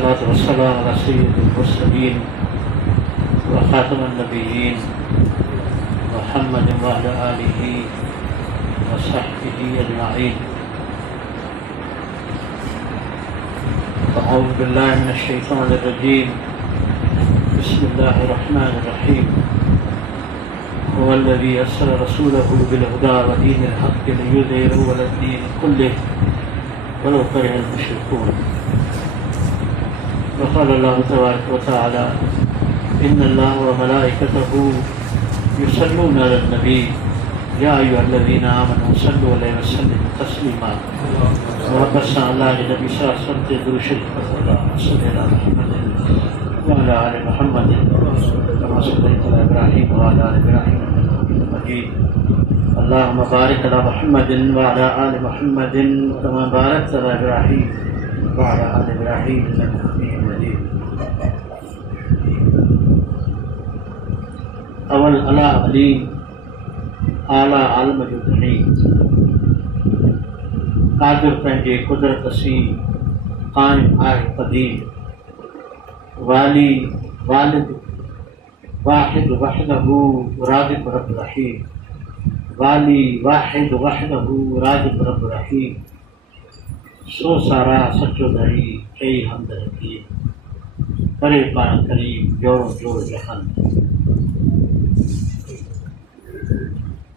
والصلاة والسلام على سيد المرسلين وخاتم النبيين محمد وعلى آله وصحبه أجمعين. أعوذ بالله من الشيطان الرجيم. بسم الله الرحمن الرحيم. هو الذي أرسل رسوله بالهدى ودين الحق ليظهره على الدين كله ولو كره المشركون. وقال الله تبارك وتعالى: إن الله وملائكته يصلون على النبي يا أيها الذين آمنوا صلوا عليه وسلموا تسليما. وقص الله للنبي صلى الله عليه وسلم درود شريف اللهم صل على محمد وعلى آل محمد كما صليت على إبراهيم وعلى آل إبراهيم إنك حميد مجيد. اللهم بارك على محمد وعلى آل محمد كما باركت على إبراهيم وعلى آل إبراهيم إنك حميد مجيد. اول علی علیم اعلیٰ عالم جو دھنی قادر پنجے قدرت سی قائم آہ قدیم والی والد واحد وحدہ رازق رب رحیم والی واحد وحدہ رازق رب رحیم سو سارا سچو دھڑی کئی حمد حکیم کرے پان کریم جوڑ جوڑ جہان.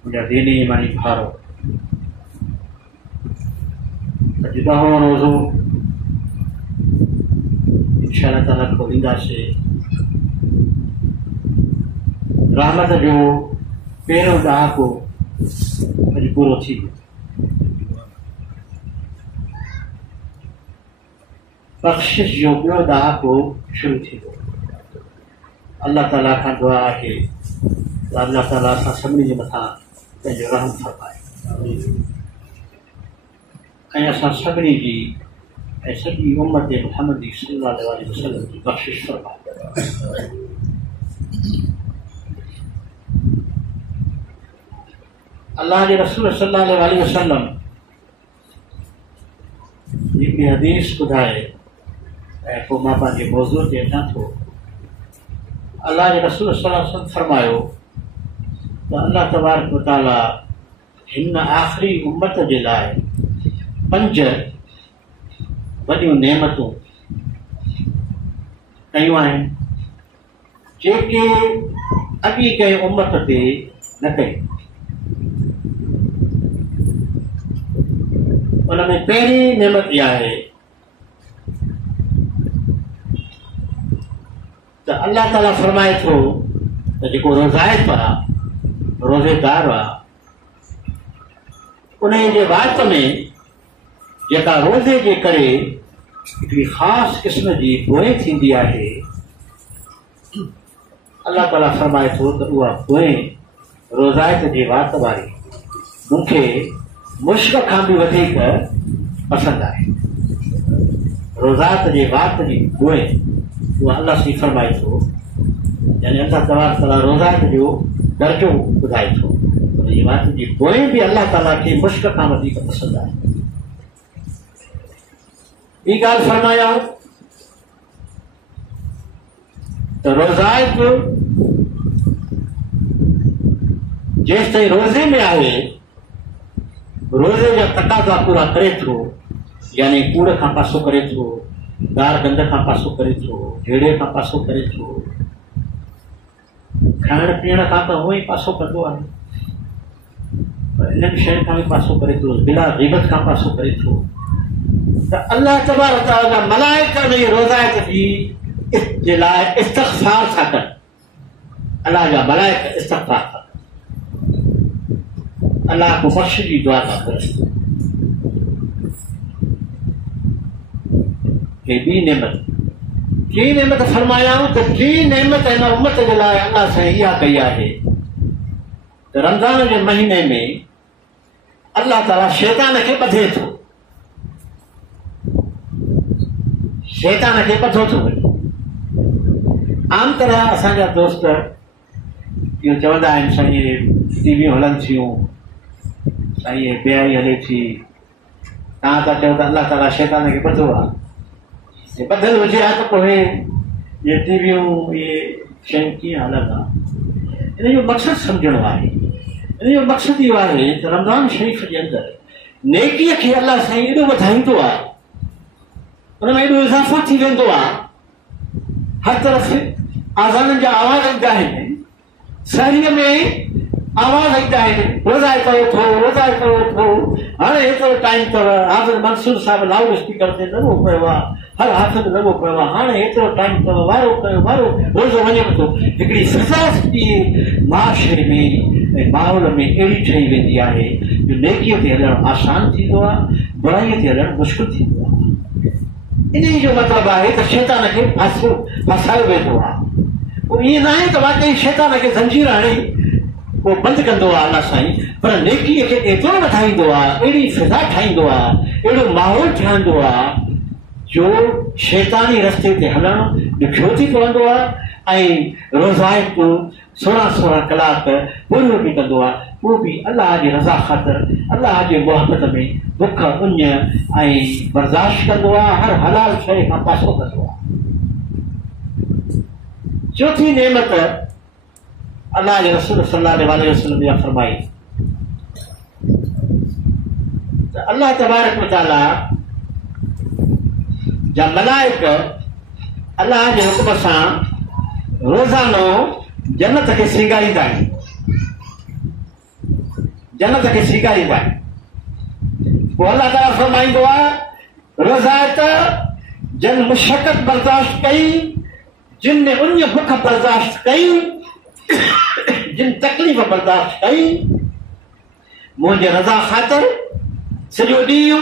مجھا دینی ایمانی بھارو جداؤں روزو انشاءاللہ تعالیٰ کھولندہ سے رحمت جو پیرو ڈاہ کو مجبورو تھی. بخشش جو پیرو ڈاہ کو شروع تھی. اللہ تعالیٰ کا دعا ہے اللہ تعالیٰ سا سبنی جی مٿاں پنहिंजो रहम فرمائے ऐं असां सभिनी जी ऐं सॼी उम्मत मुहम्मदी सल्लल्लाहु अलैहि वसल्लम जी बख़्शिश फरमाए. अल्लाह जे रसूल सल्लल्लाहु अलैहि वसल्लम हिकिड़ी हदीस ॿुधाए ऐं पोइ मां पंहिंजे मौज़ूअ ते अचां थो. अल्लाह जे रसूल सल्लल्लाहु अलैहि वसल्लम फरमायो त अल्लाह तबारक व तआला हिन आख़िरी उम्मत जे लाइ 5 वॾियूं नेमतूं कयूं आहिनि जेके अॻी कंहिं उम्मत ते न कयूं. उन में पहिरीं नेमत इहा आहे त अल्लाह ताला फरमाए थो त जेको रोज़ाइत आहे रोज़ेदार आहे उन जे वात में जेका रोज़े जे करे हिकिड़ी ख़ासि क़िस्म जी पोइ थींदी आहे अल्लाह ताला फरमाए थो त उहा पोइ रोज़ाइत जे वात वारी मूंखे मुश्क खां बि वधीक पसंदि आहे. रोज़ात जे वात जी पोइ उहा अल्लाह सां फरमाए थो यानी अल्लाह तबारक ताला रोज़ात जो दर्जो ॿुधाए थो. उनजी वात जी पोइ बि अल्लाह ताला खे मुश्क खां वधीक पसंदि आहे. ॿी ॻाल्हि फरमायाऊं त रोज़ाइत जेसि ताईं रोज़े में आहे रोज़े जा तक़ाज़ा पूरा करे थो यानी कूड़ खां पासो करे थो गार गंद खां पासो करे थो झेड़े खां पासो करे थो खाइण पीअण खां त हूअं ई पासो कंदो आहे पर इन्हनि शयुनि खां बि पासो करे थो बिला ग़ीबत खां पासो करे थो त अल्लाह तबारक तआला जा मलाइका बि रोज़ाइत जे लाइ इस्तग़फ़ार था कनि. अल्लाह जा मलाइका इस्तग़फ़ार था कनि अल्लाह को बख़्श जी दुआ था करनि. हे ॿी नेमत टी नेमत फरमायाऊं त टी नेमत हिन उम्मत जे लाइ अल्लाह सां इहा कई आहे त रमज़ान जे महीने में अल्लाह ताला शैतान खे ॿधे थो. शैतान खे ॿधो थो वञे. आम तरह असांजा दोस्त इहो चवंदा आहिनि साईं टीवियूं हलनि थियूं साईं बेआई हले थी तव्हां था चओ त अल्लाह ताला शैतान खे ॿधो आहे. یہ بدل ہو جائے تو کوئی یہ ٹی ویوں یہ شयूं कीअं हलंदा इन जो मक़सदु सम्झणो आहे इन जो मक़सदु इहो आहे त रमज़ान शरीफ़ जे अंदरि नेकीअ खे अलाह साईं एॾो वधाईंदो आहे उन में एॾो इज़ाफ़ो थी वेंदो आहे हर तरफ़ आज़ाननि जा आवाज़ ईंदा आहिनि सहरीअ में आवाज़ ईंदा आहिनि रोज़ा कयो थो रोज़ा कयो थो हाणे हेतिरो टाइम अथव हाफ़िज़ मंसूर साहिबु लाउड स्पीकर ते लॻो पियो आहे हर हाफ़िज़ लॻो पियो आहे हाणे हेतिरो टाइम अथव वारो कयो वारो रोज़ो वञे थो हिकिड़ी फिज़ा माशरे में ऐं माहौल में अहिड़ी ठही वेंदी आहे जो नेकीअ ते हलणु आसान थींदो आहे बुराईअ ते हलणु मुश्किल थींदो आहे इन जो मतिलबु आहे त शैतान खे फसायो वेंदो आहे पोइ ईअं न आहे त वाकई शैतान खे ज़ंजीर हणी पोइ बंदि कंदो आहे अलाह साईं पर नेकीअ खे एतिरो वधाईंदो आहे अहिड़ी फिज़ा ठाहींदो आहे अहिड़ो माहौल ठाहींदो आहे जो शैतानी रस्ते ते हलणु ॾुखियो थी पवंदो आहे ऐं रोज़ाइतो 16 कलाक पूरो बि कंदो आहे उहो बि अलाह जी रज़ा ख़ातिर अलाह जे मोहबत में बुख उञ ऐं बर्दाश्त कंदो आहे हर हलाल शइ खां पासो कंदो आहे चौथी नेमत अल्लाह जे रसूल सल्लल्लाहु अलैहि वसल्लम ने फरमाई त अल्लाह तबारक व तआला जा मलाइक अल्लाह जे हुक्म सां रोज़ानो जन्नत खे सींगारींदा आहिनि जन्नत खे सींगारींदा आहिनि पोइ अल्लाह ताला फरमाईंदो आहे रोज़ात जिन मुशक़त बर्दाश्त कई जिन ने उन बुख बर्दाश्त कई जिन तकलीफ़ बर्दाश्त कई मुंहिंजे रज़ा ख़ातिर सॼो ॾींहुं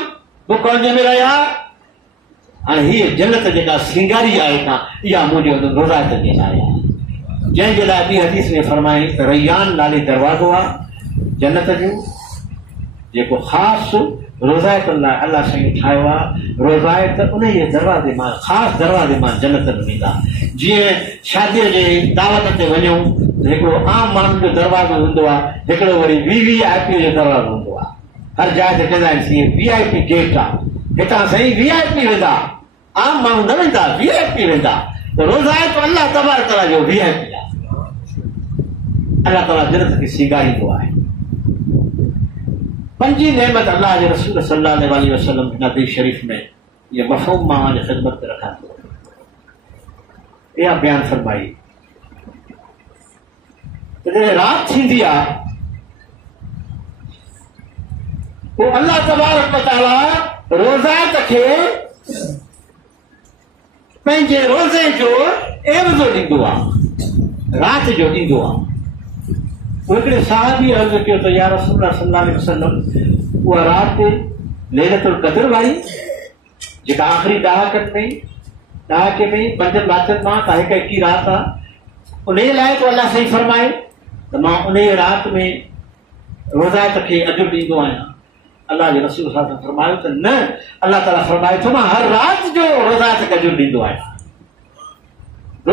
बुख उञ में रहिया हाणे हीअ जन्नत जेका सींगारी आहे हितां इहा मुंहिंजो रोज़ात जे लाइ आहे जंहिंजे लाइ ॿी हदीस में फरमाई त रैयान नाले दरवाज़ो आहे जन्नत जो जेको ख़ासि रोज़ायत लाइ अलाह साईं ठाहियो आहे रोज़ायत उन जे दरवाज़े मां ख़ासि दरवाज़े मां जन्नत में वेंदा जीअं शादीअ जे दावत ते वञूं त हिकिड़ो आम माण्हुनि जो दरवाज़ो हूंदो आहे हिकिड़ो वरी VIP जो दरवाज़ो हूंदो आहे हर जाइ ते चवंदा आहिनि VIP गेट आहे हितां साईं VIP वेंदा आम माण्हू न वेंदा VIP वेंदा त रोज़ायत अलाह तबारक ताला जो VIP आहे अल्लाह ताला जन्नत खे सींगारींदो आहे पंजी नेमत अल्लाह जे रसूल सल्लल्लाहु अलैहि वसल्लम हिन हदीस शरीफ़ में ये मफ़हूम मां जे ख़िदमत में रखां थो इहा बयानु फरमाई त जॾहिं राति थींदी आहे पोइ अल्लाह तबारक व तआला रोज़ात खे पंहिंजे रोज़े जो एवज़ो ॾींदो आहे राति जो ॾींदो आहे हिकिड़े साहबी अर्ज़ु कयो त या रसूल सल्लल्लाहु अलैहि वसल्लम उहा राति लैलतुल क़द्र वारी जेका आख़िरी ॾहाके में 5 रातिनि मां का हिकु राति आहे उन लाइ तो अलाह साईं फरमाए त मां उन राति में रोज़ात खे अजुर ॾींदो आहियां अलाह जे रसूल साहब फरमायो त न अलाह ताला फरमाए थो मां हर राति जो रोज़ात खे अजुर ॾींदो आहियां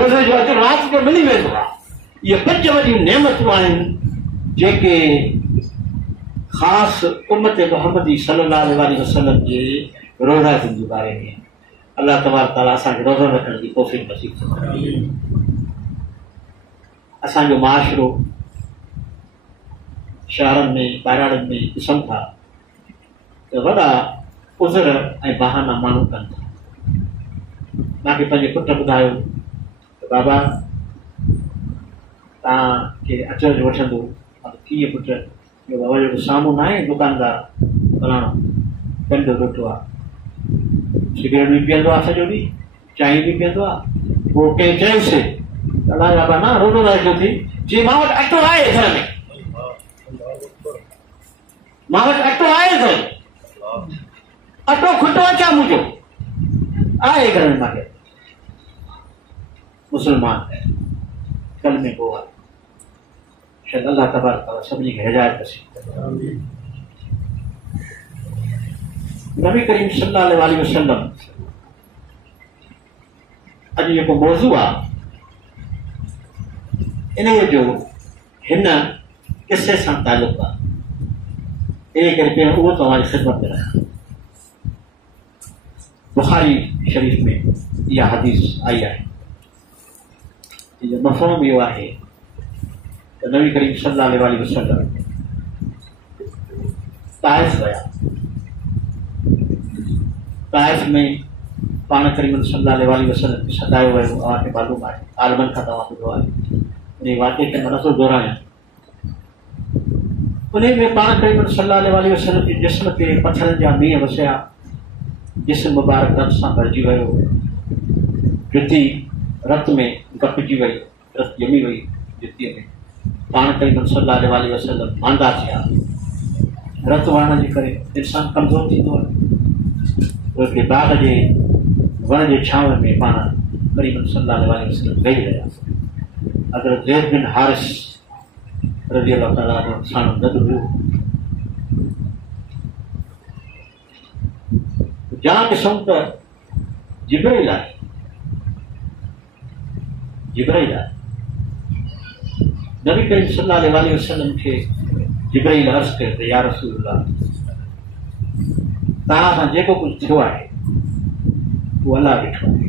रोज़े जो अजुर राति जो मिली वेंदो आहे इहे 5 वॾियूं नेमतूं आहिनि जेके ख़ासि उम्मत मुहम्मदी सल्लल्लाहु अलैहि वसल्लम जे रोज़ातुनि जे बारे में अल्लाह तबारक ताला असांखे रोज़ो रखण जी तौफ़ीक़ नसीब करे असांजो माशरो शहरनि में ॿाहिराड़नि में ॾिसूं था त वॾा उज़र ऐं बहाना माण्हू कनि था मूंखे पंहिंजे पुटु ॿुधायो त बाबा तव्हांखे अचरज वठंदो कीअं पुटु बाबा जो साम्हूं न आहे दुकानदार फलाणो पंहिंजो वेठो आहे सिगरेट बि पीअंदो आहे सॼो ॾींहुं चांहि बि पीअंदो आहे पोइ कंहिं चयोसि अलाह बाबा न रोज़ो रहियो थी चई मां वटि अटो आहे घर में मां वटि अटो आहे घर में अटो खुटो आहे छा मुंहिंजो आहे घर में मूंखे मुस्लमान कल में को आहे शायद अल्लाह तबारक ताला सभिनी खे हिदायत नसीब करे नबी करीम सल्लल्लाहु अलैहि वसल्लम अॼु जेको मौज़ू आहे इन जो हिन किसे सां तालुक़ आहे इन करे पहिरियों उहो तव्हांजी ख़िदमत में रखां بخاری شریف میں یہ حدیث آئی ہے. یہ مفہوم یہ ہے کہ نبی کریم صلی اللہ علیہ وسلم طائف گیا. طائف میں پاण کریم صلی اللہ علیہ وسلم سدايو ويو آپ معلوم ہے عالمن کا تمام دعا ہے ان واقعے کے منظر دوران انہیں میں پاण کریم صلی اللہ علیہ وسلم کے جسم کے پتھرن جا میہ وسیا جسم مبارک رت سے بھرجی ویو جتی رت میں گپجی وئی رت جمی وئی جتی میں پاण کریم صلی اللہ علیہ وسلم ماندا تھیا. رت وڑن جي ڪري انسان کمزور ٿيندو आहे اس کے باغ جي وڻ جي ڇاوين ۾ پاڻ کریم صلی اللہ علیہ وسلم ويهي رهيا. حضرت زید بن حارث رضی اللہ تعالیٰ عنہ سان گڏ هو. جان ڏسون ته جبرائيل آهي. جبرائيل آهي. نبی کریم صلی اللہ علیہ وسلم کي جبرائيل عرض ڪيو ته یا رسول اللہ تव्हां सां जेको कुझु थियो आहे उहो अलाह ॾिठो आहे.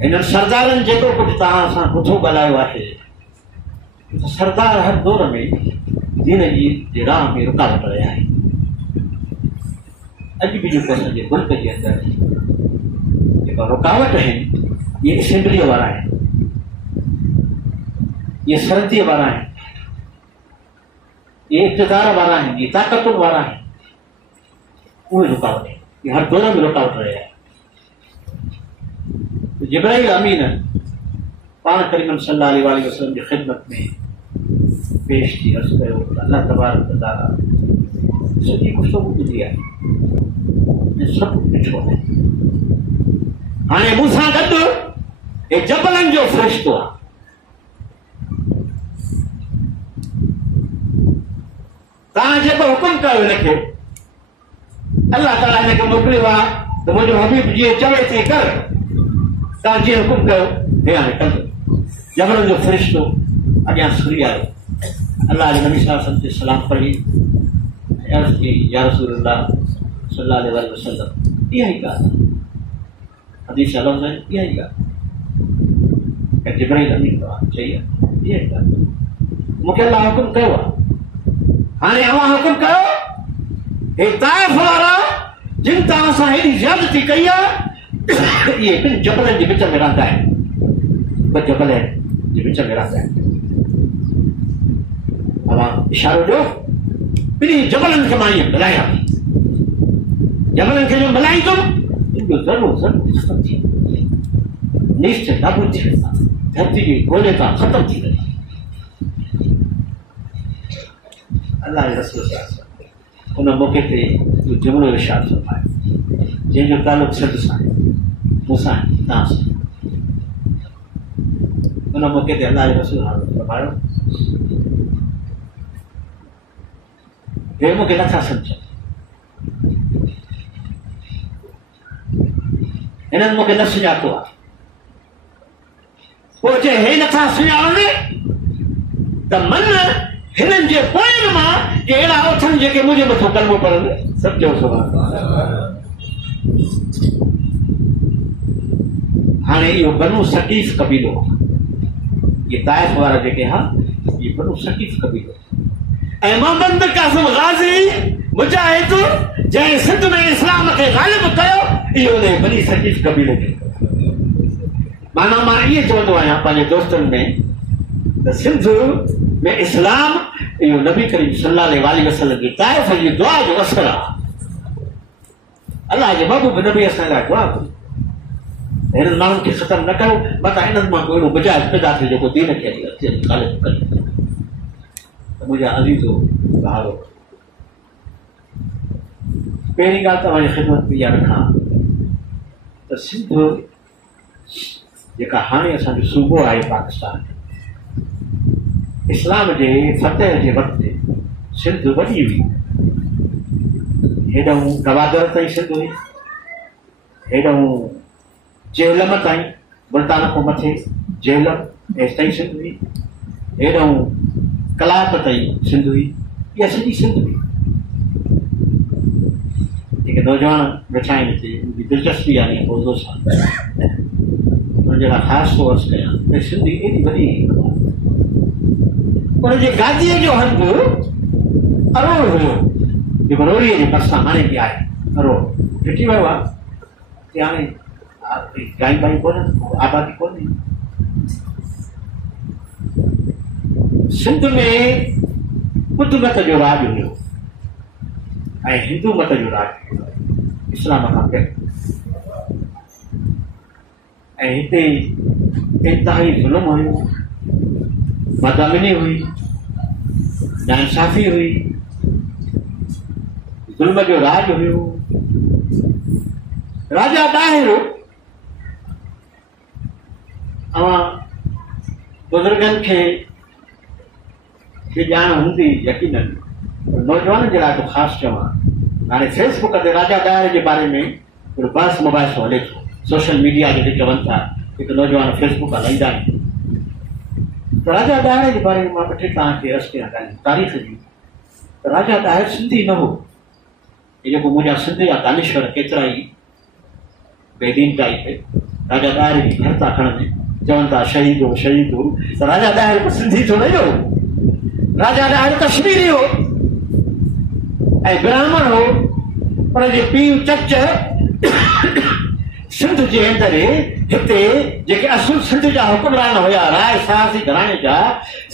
हिननि सरदारनि जेको कुझु तव्हां सां ॿुधो ॻाल्हायो आहे त सरदार हर दौर में दीन जी राह में रुकावट रहिया आहिनि. अॼु बि जेको असांजे मुल्क जे अंदरि जेका रुकावट आहिनि इहे असेंबलीअ वारा आहिनि, इहे सरहदीअ वारा आहिनि, ये इक़्तिदार वारा आहिनि, ये ताक़तुनि वारा आहिनि. उहे रुकावट आहिनि, ये हर दौर में रुकावट रहिया आहिनि. जिब्राइल अमीन पाण करीम सल्लल्लाहु अलैहि वसल्लम जी ख़िदमत में पेश थी अर्ज़ कयो अल्लाह तबारक व तआला सॼी गुफ़्तगू ॿुधी आहे ऐं सभु ॾिठो आहे. हाणे मूंसां गॾु हे जबलनि जो फ़रिश्तो आहे. तव्हां जेको हुकुम कयो हिनखे अल्लाह ताला हिनखे मोकिलियो आहे त मुंहिंजो हबीब जीअं चवे थी कर तव्हां जीअं हुकुम कयो हे हाणे कंदो. जबलनि जो फ़रिश्तो अॻियां सुरी आयो. अल्लाह जे नबी सल्लल्लाहु अलैहि वसल्लम ते सलाम पढ़ी अर्ज़ की या रसूल अल्लाह सल्लल्लाहु अलैहि वसल्लम इहा ई ॻाल्हि हदीस जा लफ़्ज़ आहिनि. इहा ई ॻाल्हि जिब्राइल अमीन चई आहे इहा ई ॻाल्हि मूंखे अल्लाह हुकुम कयो आहे. हाणे अवां हुकुम कयो हे ताइफ़ वारा जिन तव्हां सां हेॾी ज़्यादती कई आहे इहे ॿिनि जबलनि जे विच में रहंदा आहिनि. ॿ जबल जे विच में रहंदा आहिनि. अवां इशारो ॾियो ॿिन्ही जबलनि खे मां ईअं मिलायां. जबलनि खे जो मिलाईंदुमि इनजो ज़रूरु ज़रूरु ख़तमु थी वेंदो. निश्चय नाबूद थी वेंदा. धरती जे ॻोल्हे तां ख़तमु थी वेंदा. अल्लाह जे रसूल उन मौक़े ते जुमिलो इरशाद फरमायो जंहिंजो तालुक़ सिंध सां आहे, मूंसां आहे, तव्हां सां. उन मौक़े ते अल्लाह जे रसूल फरमायो हे मूंखे नथा सम्झनि, हिननि मूंखे न सुञातो आहे. पोइ चए हे नथा सुञाणनि त मन हिननि जे पोयनि मां अहिड़ा उथनि जेके मुंहिंजे मथां कलमो पढ़नि. सभु सुभाणे हाणे इहो बनु सकीफ़ कबीलो इहे ताइफ़ वारा जेके हा इहे बनु सकीफ़ कबीलो ऐं मोहम्मद बिन कासिम गाज़ी मुजाहिद जंहिं सिंध में इस्लाम खे ग़ालिब कयो इहो उन बनी सकीफ़ कबीले खे. माना मां इहे चवंदो आहियां पंहिंजे दोस्तनि में त सिंध में इस्लाम इहो नबी करीम सल्लल्लाहु अलैहि वसल्लम जी ताइफ़ जी दुआ जो असर आहे. अल्लाह जे महबूब नबी असां लाइ दुआ कई हिननि माण्हुनि खे ख़तमु न कयो मथां हिननि मां कोई मिजाज पैदा थिए जेको दीन खे ग़ालिब करे. मुंहिंजा अज़ीज़ो भाउरो पहिरीं ॻाल्हि तव्हांजी ख़िदमत में इहा रखां त सिंध जेका हाणे असांजो सूबो आहे पाकिस्तान इस्लाम जे फतेह जे वक़्तु सिंध वॾी हुई. हेॾऊं गवादर ताईं सिंध हुई, हेॾऊं जेहलम ताईं मुल्तान खां मथे जेहलम एसि ताईं सिंध हुई, हेॾऊं कलात ताईं सिंध हुई. इहा सॼी सिंध हुई. लेकिन نوجوان بیٹھا آहिनि हिते उनजी दिलचस्पी आहे मौज़ूअ सां उन जे लाइ ख़ासि तो अर्ज़ु कयां त सिंधी एॾी वॾी उनजे गादीअ जो हंधु अरोड़ हुयो जेको रोड़ीअ जे भरिसां हाणे बि आहे अरोड़ फिटी वियो आहे की हाणे गांइ बाई कोन्हे आबादी कोन्हे। सिंध में बुद्ध मत जो राज हुयो ऐं हिंदू मत जो राज हुयो इस्लाम खां पहिरियों ऐं हिते इंतिहाई ज़ुल्म हुयो बदअमनी हुई नाइंसाफ़ी हुई ज़ुल्म जो राज हुयो। राजा ॾाहिर अवां बुज़ुर्गनि खे ॼाण हूंदी यकीनन नौजवाननि जे लाइ तो ख़ासि चवां हाणे फेसबुक ते राजा ॾाहिर जे बारे में बहस मुबाहिसो हले थो सोशल मीडिया जेके चवनि था हिकु नौजवान फेसबुक हलाईंदा आहिनि त राजा ॾाहिर जे बारे में मां ॿ टे तव्हांखे अर्ज़ु कयां तारीख़ जी त राजा ॾाहिर सिंधी न हो हे जेको मुंहिंजा सिंध जा दानिश्वर केतिरा ई बेदीन टाइप राजा ॾाहिर जी घर था खणनि चवनि था शहीद हो त राजा ॾाहिर सिंधी थो न हो राजा ॾाहिर कश्मीरी हो ऐं ब्राह्मण हो हुनजे पीउ चच सिंध जे अंदरि हिते जेके असुल सिंध जा हुकुमरान हुया राय साहसी घराणे जा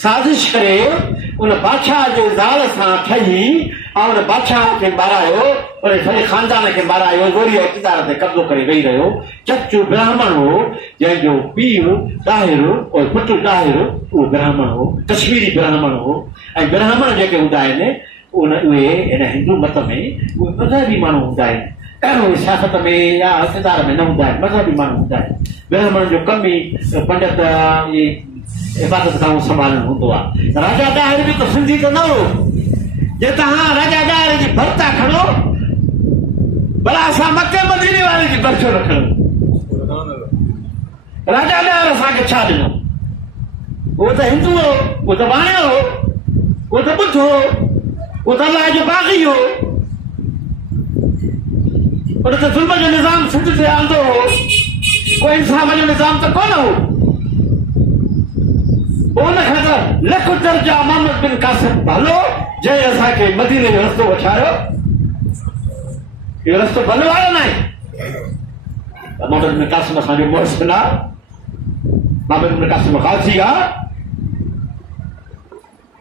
साज़िश करे उन बादशाह जे ज़ाल सां ठही ऐं उन बादशाह खे मारायो उन सॼे ख़ानदान खे मारायो ज़ोरी इक़्तिदार ते कब्ज़ो करे वेही रहियो। चचू ब्राह्मण हो जंहिंजो पीउ ॾाहिर और पुटु ॾाहिर उहो ब्राह्मण हो कश्मीरी ब्राह्मण हो ऐं ब्राह्मण जेके हूंदा आहिनि उहे हिन हिंदू मत में उहे मज़हबी माण्हू हूंदा आहिनि अहिड़ो सियासत में या इक़्तिदार में न हूंदा आहिनि मज़हबी माण्हू हूंदा आहिनि। ब्राह्मण जो कम ई पंडित इबादत खां संभालणु हूंदो आहे। राजा ॾाहिर बि त सिंधी त न हो जे तव्हां राजा ॾाहिर जी भर्त था खणो भला असां मके मदीने वारे जी भर्त छो न खणूं। राजा ॾाहिर असांखे छा ॾिनो उहो त हिंदू हो उहो त वाणियो हो उहो त ॿुध हो उहो त अलाह जो बाग़ी हो उन त ज़ुल्म जो निज़ाम सिंध ते आंदो हो कोई इंसाफ़ जो निज़ाम त कोन हो। उन खां त लख दर्जा मोहम्मद बिन कासिम भलो जंहिं असांखे मदीने जो रस्तो वठायो इहो रस्तो भलो आयो न आहे मोहम्मद बिन कासिम असांजो मुहसिन आहे मोहम्मद बिन कासिम ग़ाज़ी आहे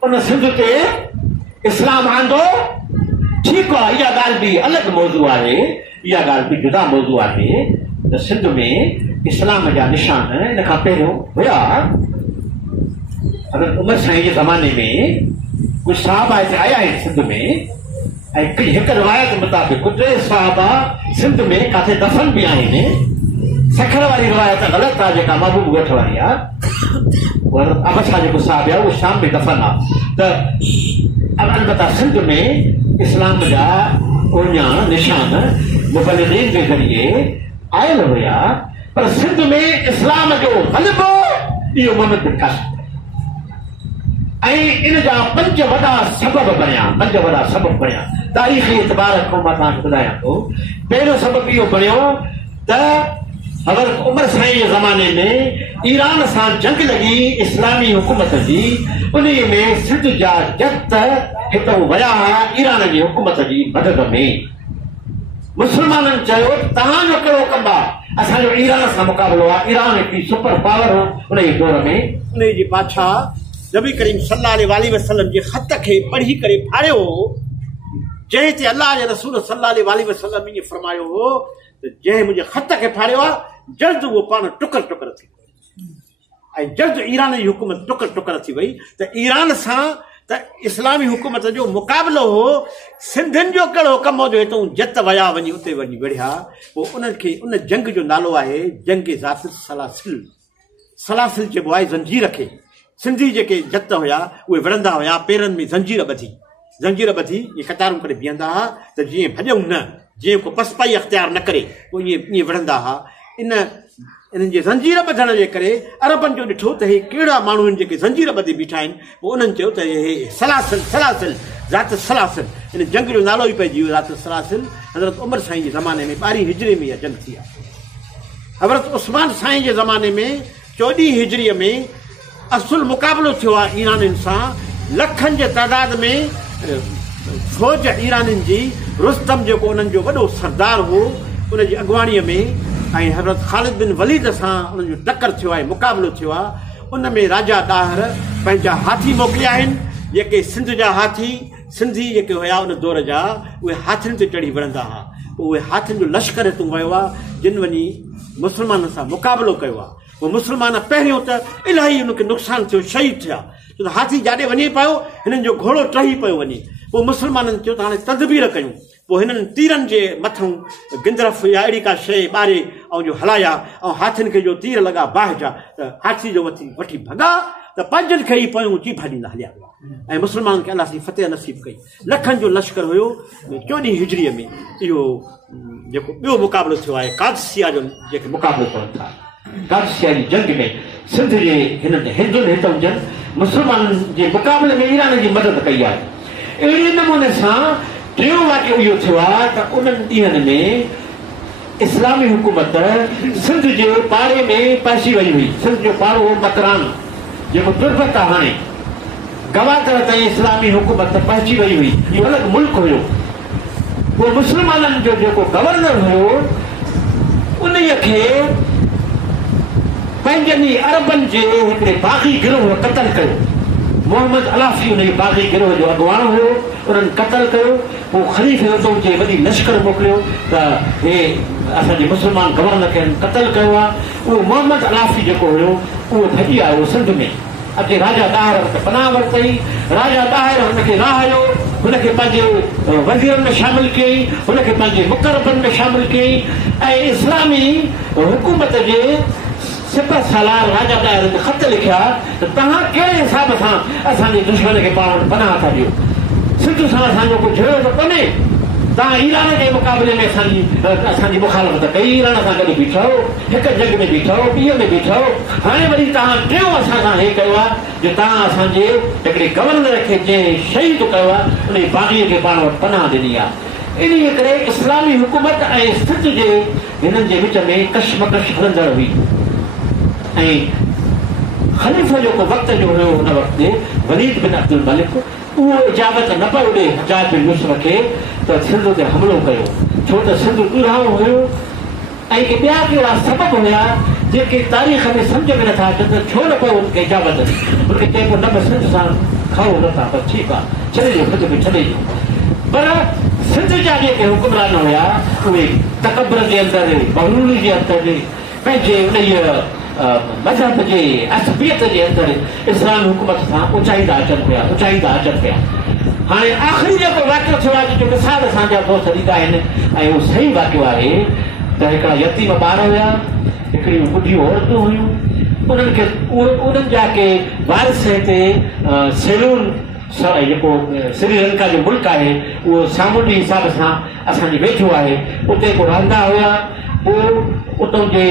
उन सिंध ते इस्लाम आंदो ठीकु आहे इहा ॻाल्हि बि अलॻि मौज़ू आहे इहा ॻाल्हि बि जुदा मौज़ू आहे त सिंध में इस्लाम जा निशान इन खां पहिरियों हुया। अगरि उमर साईं जे ज़माने में कुझु साहबा हिते आया आहिनि सिंध में ऐं हिकु रिवायत मुताबिक़ टे साहबा सिंध में किथे दफ़न बि आहिनि। सखर वारी रिवायत ग़लति आहे जेका महबूब ॻोठ वारी आहे अबसा जेको साहब आहे उहो शाम में दफ़न आहे त अलबत्ता सिंध में इस्लाम जा उञाण निशान मुबल्लिगीन जे ज़रिए आयल हुया पर सिंध में इस्लाम जो ग़लबो इहो मोहम्मद बिन कासिम ऐं इन जा पंज वॾा सबब बणिया तारीख़ी एतबार खां मां तव्हांखे ॿुधायां थो। पहिरियों सबब इहो बणियो त हज़रत उमर साईं जे ज़माने में ईरान सां जंग लॻी इस्लामी हुकूमत जी उन में सिंध जा जत हितां विया हुआ ईरान जी हुकूमत जी मदद में। मुस्लमाननि चयो तव्हांजो कहिड़ो कमु आहे असांजो ईरान सां मुक़ाबिलो आहे ईरान हिकिड़ी सुपर पावर हो उन जे दौर में उन जे बादशाह नबी करीम सल्लल्लाहु अलैहि वसल्लम जे ख़त खे पढ़ी करे फाड़ियो जंहिं ते अल्लाह जे रसूल सल्लल्लाहु अलैहि वसल्लम ईअं फरमायो हो त जंहिं मुंहिंजे ख़त खे फाड़ियो आहे जल्द उहो पाण टुकर टुकर थी ऐं जल्द ईरान जी हुकूमत टुकर टुकर थी वई त ईरान सां त इस्लामी हुकूमत जो मुक़ाबिलो हो। सिंधियुनि जो कहिड़ो कमु हो जो हितां जत विया वञी उते वञी विढ़िया पोइ उन्हनि खे उन जंग जो नालो आहे जंग ज़ातिल सलासिल सलासिल चइबो आहे ज़ंजीर खे। सिंधी जेके जत हुया उहे विढ़ंदा हुया पेरनि में ज़ंजीर ॿधी इहे कतारूं करे बीहंदा हुआ त जीअं भॼूं न जीअं को पसपाई अख़्तियार न करे पोइ ईअं विढ़ंदा हुआ इन्हनि जे ज़ंजीर ॿधण जे करे अरबनि जो ॾिठो त हे कहिड़ा माण्हू आहिनि जेके ज़ंजीर ॿधे बीठा आहिनि। पोइ उन्हनि चयो त हे सलासिल सलासिल ज़ात सलासिल, इन जंग जो नालो ई पइजी वियो ज़ात सलासिल। हज़रत उमर साईं जे ज़माने में 12 हिजरी में इहा जंग थी आहे। हज़रत उस्मान साईं जे ज़माने में 14 हिजरीअ में असुल मुक़ाबिलो थियो आहे ईराननि सां। लखनि जे तइदाद में फ़ौज ईराननि जी, रुस्तम जेको उन्हनि जो वॾो सरदार हो, उनजी अॻुवाणीअ में ऐं हज़रत ख़ालिद बिन वलीद सां उन्हनि जो टकर थियो आहे, मुक़ाबिलो थियो आहे। उन में राजा ॾाहर पंहिंजा हाथी मोकिलिया आहिनि, जेके सिंध जा हाथी, सिंधी जेके हुया उन दौर जा, उहे हाथियुनि ते चढ़ी विढ़ंदा हुआ। पोइ उहे हाथियुनि जो लश्कर हितां वियो आहे, जिन वञी मुस्लमाननि सां मुक़ाबिलो कयो आहे। पोइ मुस्लमान पहिरियों त इलाही उनखे नुक़सानु थियो, शहीद थिया, छो त हाथी जाॾे वञे पियो, हिननि जो घोड़ो टही पियो वञे। पोइ मुस्लमाननि चयो त हाणे तदबीर कयूं। पोइ हिननि तीरनि जे मथां गिंदरफ या अहिड़ी का शइ ॿारे ऐं जो हलाया, ऐं हाथियुनि खे जो तीर लॻा बाहि जा, त हाथी जो वठी भॻा त पंजनि खे ई पोयूं चीफा ॾींदा हलिया विया। ऐं मुस्लमाननि खे अलाह जी फतेह नसीब कई। लखनि जो लश्कर हुयो। 14 हिजरीअ में इहो जेको ॿियो मुक़ाबिलो थियो आहे, कादसिया जो जेके मुक़ाबिलो कनि था। कादसिया जी जंग में सिंध जे हिननि हिंदुनि हित हुजनि, मुस्लमाननि जे मुक़ाबले में ईरान जी मदद कई आहे। अहिड़े नमूने सां टियों वाक़ियो इहो थियो आहे त उन्हनि ॾींहंनि में इस्लामी हुकूमत सिंध जे पाड़े में पइजी वई हुई। सिंध जो पाड़ो हो मतरान, जेको तुर्बत आहे हाणे। गवादर ताईं इस्लामी हुकूमत पइजी वई हुई, इहो अलॻि मुल्क हुयो। पोइ मुस्लमाननि जो जेको गवर्नर हुयो, उन खे पंहिंजनि अरबनि जे हिकिड़े बाग़ी गिरोह क़तल कयो। मोहम्मद अलाफी उन बाग़ी गिरोह जो अॻुवाणो हुयो, उन्हनि क़तल कयो। पोइ ख़लीफ़े उदो जे वॾी लश्कर मोकिलियो त हे असांजे मुस्लमान गवर्नर खे क़तल कयो आहे। उहो मोहम्मद अलाफी जेको हुयो, उहो भॼी आयो सिंध में। अॻे राजा ॾाहिर वटि पनाह वरितई। राजा ॾाहिर हुनखे राहायो, हुनखे पंहिंजे वज़ीरनि में शामिल कयईं, हुनखे पंहिंजे मुक़रबनि में शामिल कयईं। ऐं इस्लामी हुकूमत जे सिपह सालार राजा ॾाहिर खे ख़त लिखिया त तव्हां कहिड़े हिसाब सां असांजे दुश्मन खे पाण वटि पनाह था ॾियो। सिंध सां असांजो कुझु जुड़ियो त कोन्हे। तव्हां ईरान जे मुक़ाबले में असांजी मुखालफ़त कई, ईरान सां गॾु बीठो, हिकु जंग में बीठो, ॿीअ में बीठो। हाणे वरी तव्हां टियों असां सां हे कयो आहे जो तव्हां असांजे हिकिड़े गवर्नर खे जंहिं शहीद कयो आहे, उन बाग़ीअ खे पाण वटि पनाह ॾिनी आहे। इन करे इस्लामी हुकूमत ऐं सिंध जे हिननि जे विच में कशमकश हलंदड़ हुई। ऐं ख़लीफ़ो जेको वक़्त जो हुयो हुन वक़्तु वलीद बिन अब्दुल मलिक, उहो इजाज़त न पियो ॾे हज्जाज बिन यूसुफ खे त सिंध ते हमिलो कयो, छो त सिंध ॾुराओ हुयो। ऐं ॿिया कहिड़ा सबब हुया जेके तारीख़ में सम्झ में नथा अचनि त छो न पियो हुनखे इजाज़त ॾे। हुनखे चइबो न बि सिंध सां खाओ नथा, बसि ठीकु आहे, छॾे ॾियो, ख़ुदि खे छॾे ॾियो। पर सिंध जा जेके हुकुमरान हुया, उहे तकबर जे अंदरि, बहलूली जे अंदरि, पंहिंजे उन मज़हब जे असबियत जे अंदरि इस्लामी हुकूमत सां ऊचाईंदा अचनि पिया। हाणे आख़िरी जेको वाक़ियो थियो आहे, जो मिसाल असांजा दोस्त ॾींदा आहिनि, ऐं उहो सही वाक़ियो आहे त हिकिड़ा यतीम ॿार हुया, हिकिड़ियूं ॿुढियूं औरतूं हुयूं। उन्हनि खे उन्हनि जा के वारिस हिते सेलून जेको श्रीलंका जो मुल्क आहे, उहो सामूंडी हिसाब सां असांजे वेझो आहे, उते को रहंदा हुया। पोइ उतां जे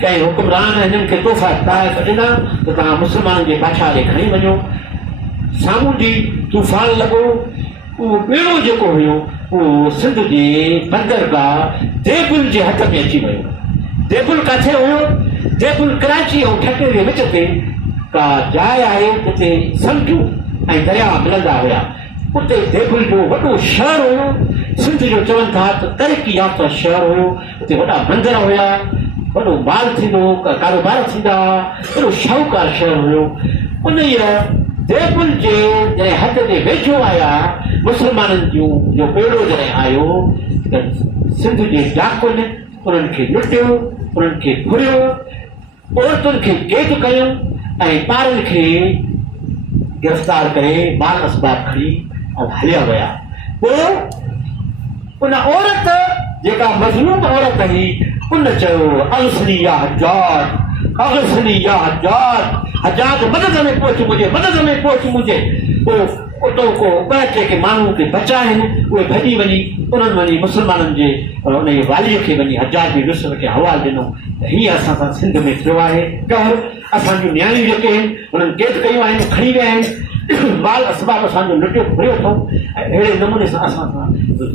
कंहिं हुकुमरान हिननि खे तोहफ़ा ॾिना त तव्हां मुस्लमाननि जे बादशाह ॾे खणी वञो। सामूंडी तूफ़ान लॻो। उहो ॿेड़ो जेको हुयो, उहो सिंध जे बंदरगाह देबुल जे हथ में अची वियो। देबुल किथे हुयो? देबुल कराची ऐं ठके जे विच ते का जाइ आहे जिते समुंडूं ऐं दरिया मिलंदा हुया। उते देबुल जो वॾो शहर हुयो। सिंध जो चवनि था त तरक़ी याफ़्ता शहर हुयो। उते वॾा मंदर हुया, वॾो माल थींदो, कारोबार थींदा, वॾो शाहूकार शहर हुयो। उन देबुल जे जॾहिं हद ते वेझो आया मुस्लमाननि जूं जो ॿेड़ो जॾहिं आयो त सिंध जे डाकुनि उन्हनि खे लुटियो, उन्हनि खे घुरियो, औरतुनि खे क़ैद कयूं ऐं ॿारनि खे गिरफ़्तार करे माल असबाब खणी ऐं हलिया विया। पोइ उन औरत जेका मज़लूम औरत हुई, उन चयो अगसनी या हज्जाज, अगसनी या हज्जाज, हज्जाज मदद में पहुच मुझे, मदद में पहुच मुझे। पोइ उतो को ॿ जेके माण्हू खे बचा आहिनि उहे भॼी वञी उन्हनि वञी मुस्लमाननि जे उन वालीअ खे वञी हजाज बिन यूसुफ खे हवाल ॾिनो त हीअ असां सां सिंध में थियो आहे कहर असांजूं नियाणियूं जेके आहिनि उन्हनि कैद कयूं आहिनि खणी विया आहिनि माल असबाब असांजो लुटियो फुरियो अथऊं ऐं अहिड़े नमूने सां असां सां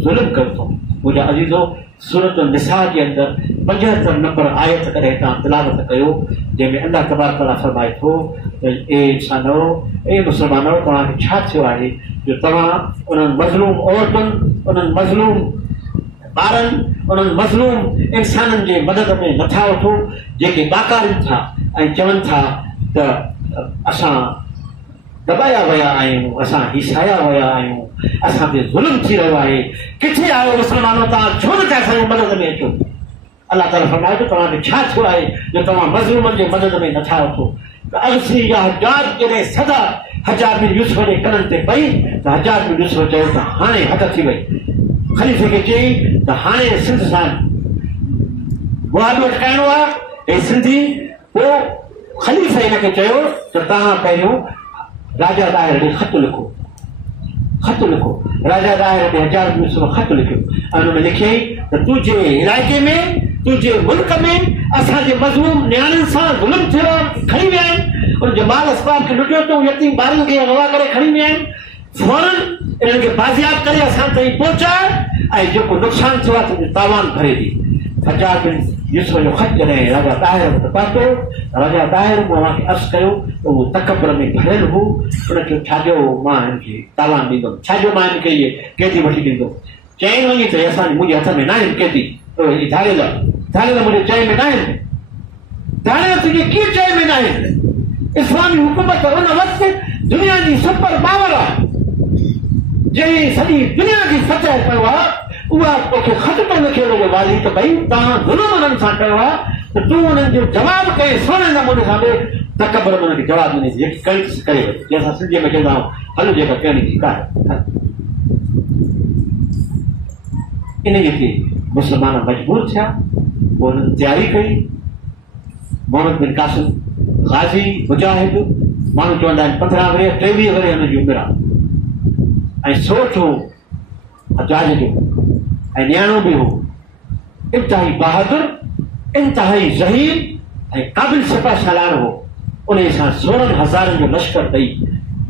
ज़ुल्म कयो अथऊं। मुंहिंजा अज़ीज़ो सूरत निसा जे अंदरि 75 नंबर आयत करे तव्हां तिलावत कयो जंहिंमें अल्लाह तबारक तआला फरमाए थो त ए इंसानो ए मुस्लमानो तव्हांखे छा थियो आहे जो तव्हां उन्हनि मज़लूम औरतुनि उन्हनि मज़लूम ॿारनि उन्हनि मज़लूम इंसाननि जे मदद में नथा वठो जेके ॾाकारिनि था ऐं चवनि था त असां दॿाया विया आहियूं असां हिसाया विया आहियूं असां ते ज़ुल्म थी रहियो आहे किथे आहियो मुस्लमानो तव्हां छो नथा असांजी मदद में अचो। अल्लाह ताला फरमाए थो तव्हांखे छा थियो आहे जो तव्हां मज़लूमनि जे मदद में नथा वठो। त अगसी या हजाज जॾहिं सदा हजाज बिन यूसुफ जे कननि ते पई त हजाज बिन यूसुफ चयो त हाणे हद थी वई ख़लीफ़े खे चई त हाणे सिंध सां मुआदो अटकाइणो आहे हे सिंधी। पोइ ख़लीफ़े हिनखे चयो त तव्हां पहिरियों राजा दाहिर ॾे ख़त लिखो राजा दाहिर ॾे हजाज बिन यूसुफ ख़त लिखियो ऐं हुन में लिखियई त तुंहिंजे इलाइक़े में तुंहिंजे मुल्क में असांजे मज़लूम नियाणियुनि सां ज़ुल्म थियो खणी विया आहिनि उनजे माल असबाब खे लुटियो अथऊं यतीम ॿारनि खे अगवा करे खणी विया आहिनि फौरन इन्हनि खे बाज़ियाब करे असां ताईं पहुचाए ऐं जेको नुक़सानु थियो आहे तुंहिंजो तावान भरे ॾे। हजाज बिन यूसुफ जो ख़त जॾहिं राजा दाहिर वटि पहुतो राजा दाहिर मूं अव्हांखे अर्ज़ु कयो त उहो तकबर में भरियलु हो उनखे छाजो मां हिनखे तावान ॾींदुमि छाजो मां हिनखे इहे कैदी वठी ॾींदुमि चइनि वञी त असांजे मुंहिंजे हथ में न आहिनि कैदी धारियल मुंहिंजे चए में न आहिनि धारियल तुंहिंजे कीअं चए में न आहिनि। इस्लामी हुकूमत उन वक़्तु दुनिया जी सुपर पावर आहे जंहिं सॼी दुनिया जी फतह कयो आहे उहा तोखे ख़त थो लिखे हुनजो वाली त भई तव्हां ज़ुल्म उन्हनि सां कयो आहे त तूं उन्हनि जो जवाबु कंहिं सुहिणे नमूने सां ॾे तकबर में उनखे जवाबु ॾिने जेकी करे वठे जंहिं असां सिंधीअ में चवंदा आहियूं हल जेका कहिड़ी ठीकु आहे। इन ते मुस्लमान मजबूर थिया पोइ हुननि तयारी कई मोहम्मद बिन कासिम गाज़ी मुजाहिद माण्हू चवंदा आहिनि 15 वरे 23 वरे हुनजी उमिरि आहे ऐं सोच हो हजाज जो ऐं नियाणो बि हो इंतिहाई बहादुर इंतिहाई ज़हीर ऐं क़ाबिल सिपाही सालार हो उन सां 16,000 जो लश्कर ॾेई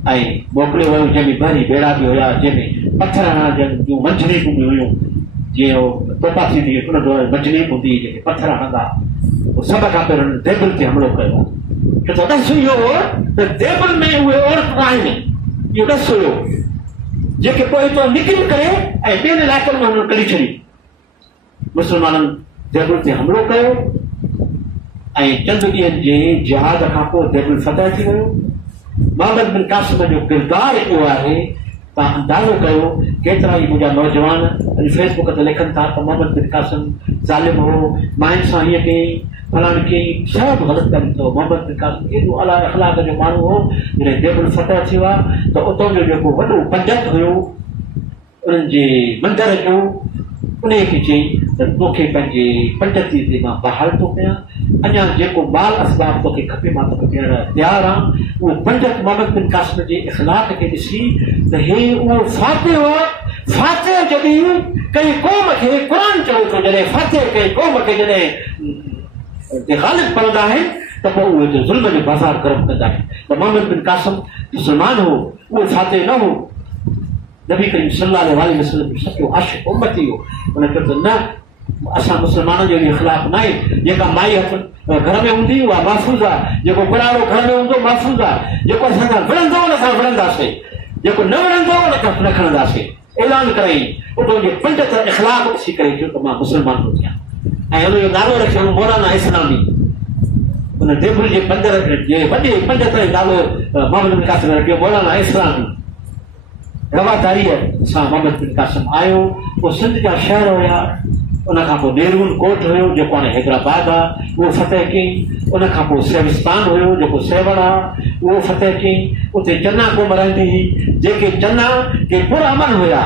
ऐं मोकिलियो वियो जंहिंमें भारी बेड़ा बि हुया जंहिंमें पथर जूं मंझंदूं बि हुयूं जीअं तोपा थींदी उन दौरान मंझंदी हूंदी हुई जेके पथर हणंदा सभ खां पहिरियों देबल ते हमलो कयो आहे त ॾस इहो हो त देबल में उहे औरतूं आहिनि इहो ॾस हुयो जेके पोइ हितां निकिरी करे ऐं ॿियनि इलाइक़नि में हुननि कढी छॾी मुस्लमाननि देबल ते हमलो कयो ऐं चंद ॾींहंनि जे जिहाद खां पोइ देबल फतह थी वियो। मोहम्मद बिन कासिम जो किरदारु इहो आहे तव्हां अंदाज़ो कयो केतिरा ई मुंहिंजा नौजवान अॼु फेसबुक ते लिखनि था त मोहम्मद बिन कासिम ज़ालिम हो माइनि सां हीअं कई फलाण कई सभु ग़लति कनि थो। मोहम्मद बिन कासिम एॾो अला अख़लाक जो माण्हू हो जॾहिं देबल फतह थियो आहे त उतां जो जेको वॾो पंडित हुयो उन्हनि जे मंदर जो उन खे चई त तोखे पंहिंजे पंडिती ते मां बहाल थो कयां अञा जेको माल असबाब तोखे खपे मां तोखे ॾियण तयारु आहियां। उहो पंडित मोहम्मद बिन कासिम जे इख़लाक खे ॾिसी त हे उहो फातिह हो फातिह जॾहिं कंहिं क़ौम खे क़ुर चवे थो जॾहिं फातिह कंहिं क़ौम खे जॾहिं ग़ालिब पवंदा आहिनि त पोइ उहे ज़ुल्म जो बाज़ार गरम कंदा आहिनि। त मोहम्मद बिन कासिम मुस्लमान हो उहो फातिह न हो नबी करीम सल्लल्लाहु अलैहि वसल्लम जो सचो आशिक़ उम्मती हो उन चयो त न असां मुस्लमाननि जो इख़लाक़ न आहे जेका माई हथ घर में हूंदी उहा महफ़ूज़ आहे जेको गुड़ाड़ो घर में हूंदो महफ़ूज़ आहे जेको असां सां विढ़ंदो उन सां विढ़ंदासीं जेको न विढ़ंदो उन खां न खणंदासीं ऐलान कई उतां जे पंडित इख़लाक़ ॾिसी करे चयो त मां मुस्लमान थो थियां ऐं हुनजो नालो रखियो मौलाना इस्लामी उन देबल जे मंदर जे वॾे पंडित जो नालो मोहम्मद बिन कासिम रखियो मौलाना इस्लामी। रवादारीअ सां मोहम्मद बिन कासिम आयो पोइ सिंध जा शहर हुया उन खां पोइ नेरून कोट हुयो जेको हाणे हैदराबाद आहे उहो फतह कयईं उन खां पोइ सेविस्तान हुयो जेको सेवड़ आहे उहो फतह कयईं उते चना क़ौम रहंदी हुई जेके चना के पुरअमन हुया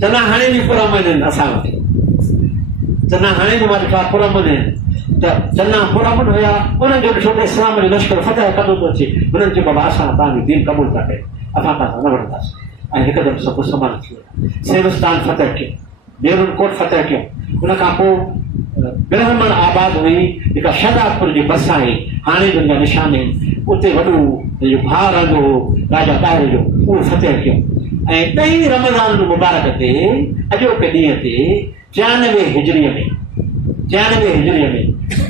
चना हाणे बि पुरअमन आहिनि असां वटि चना हाणे बि मां ॾिठा पुरअमन आहिनि त चना पुरअमन हुया उन्हनि जो ॾिठो त इस्लाम जो लश्कर फतह कंदो थो अचे हुननि चयो बाबा असां तव्हांजी दीन क़बूल था कयूं असां तव्हां न वठंदासीं। ऐं हिकदमि सभु समान थी वियो। सेविस्तान फतह कयो, नेरुल कोट फतह कयो। उन खां पोइ ब्रह्मण आबाद हुई जेका शहदादपुर जे भरिसां आहे, हाणे जो उनजा निशान आहिनि। उते वॾो जो भाउ रहंदो हो राजा ताहिर जो, उहो फतह कयो। ऐं 10 रमज़ान मुबारक ते अॼोके ॾींहं ते 94 हिजरीअ में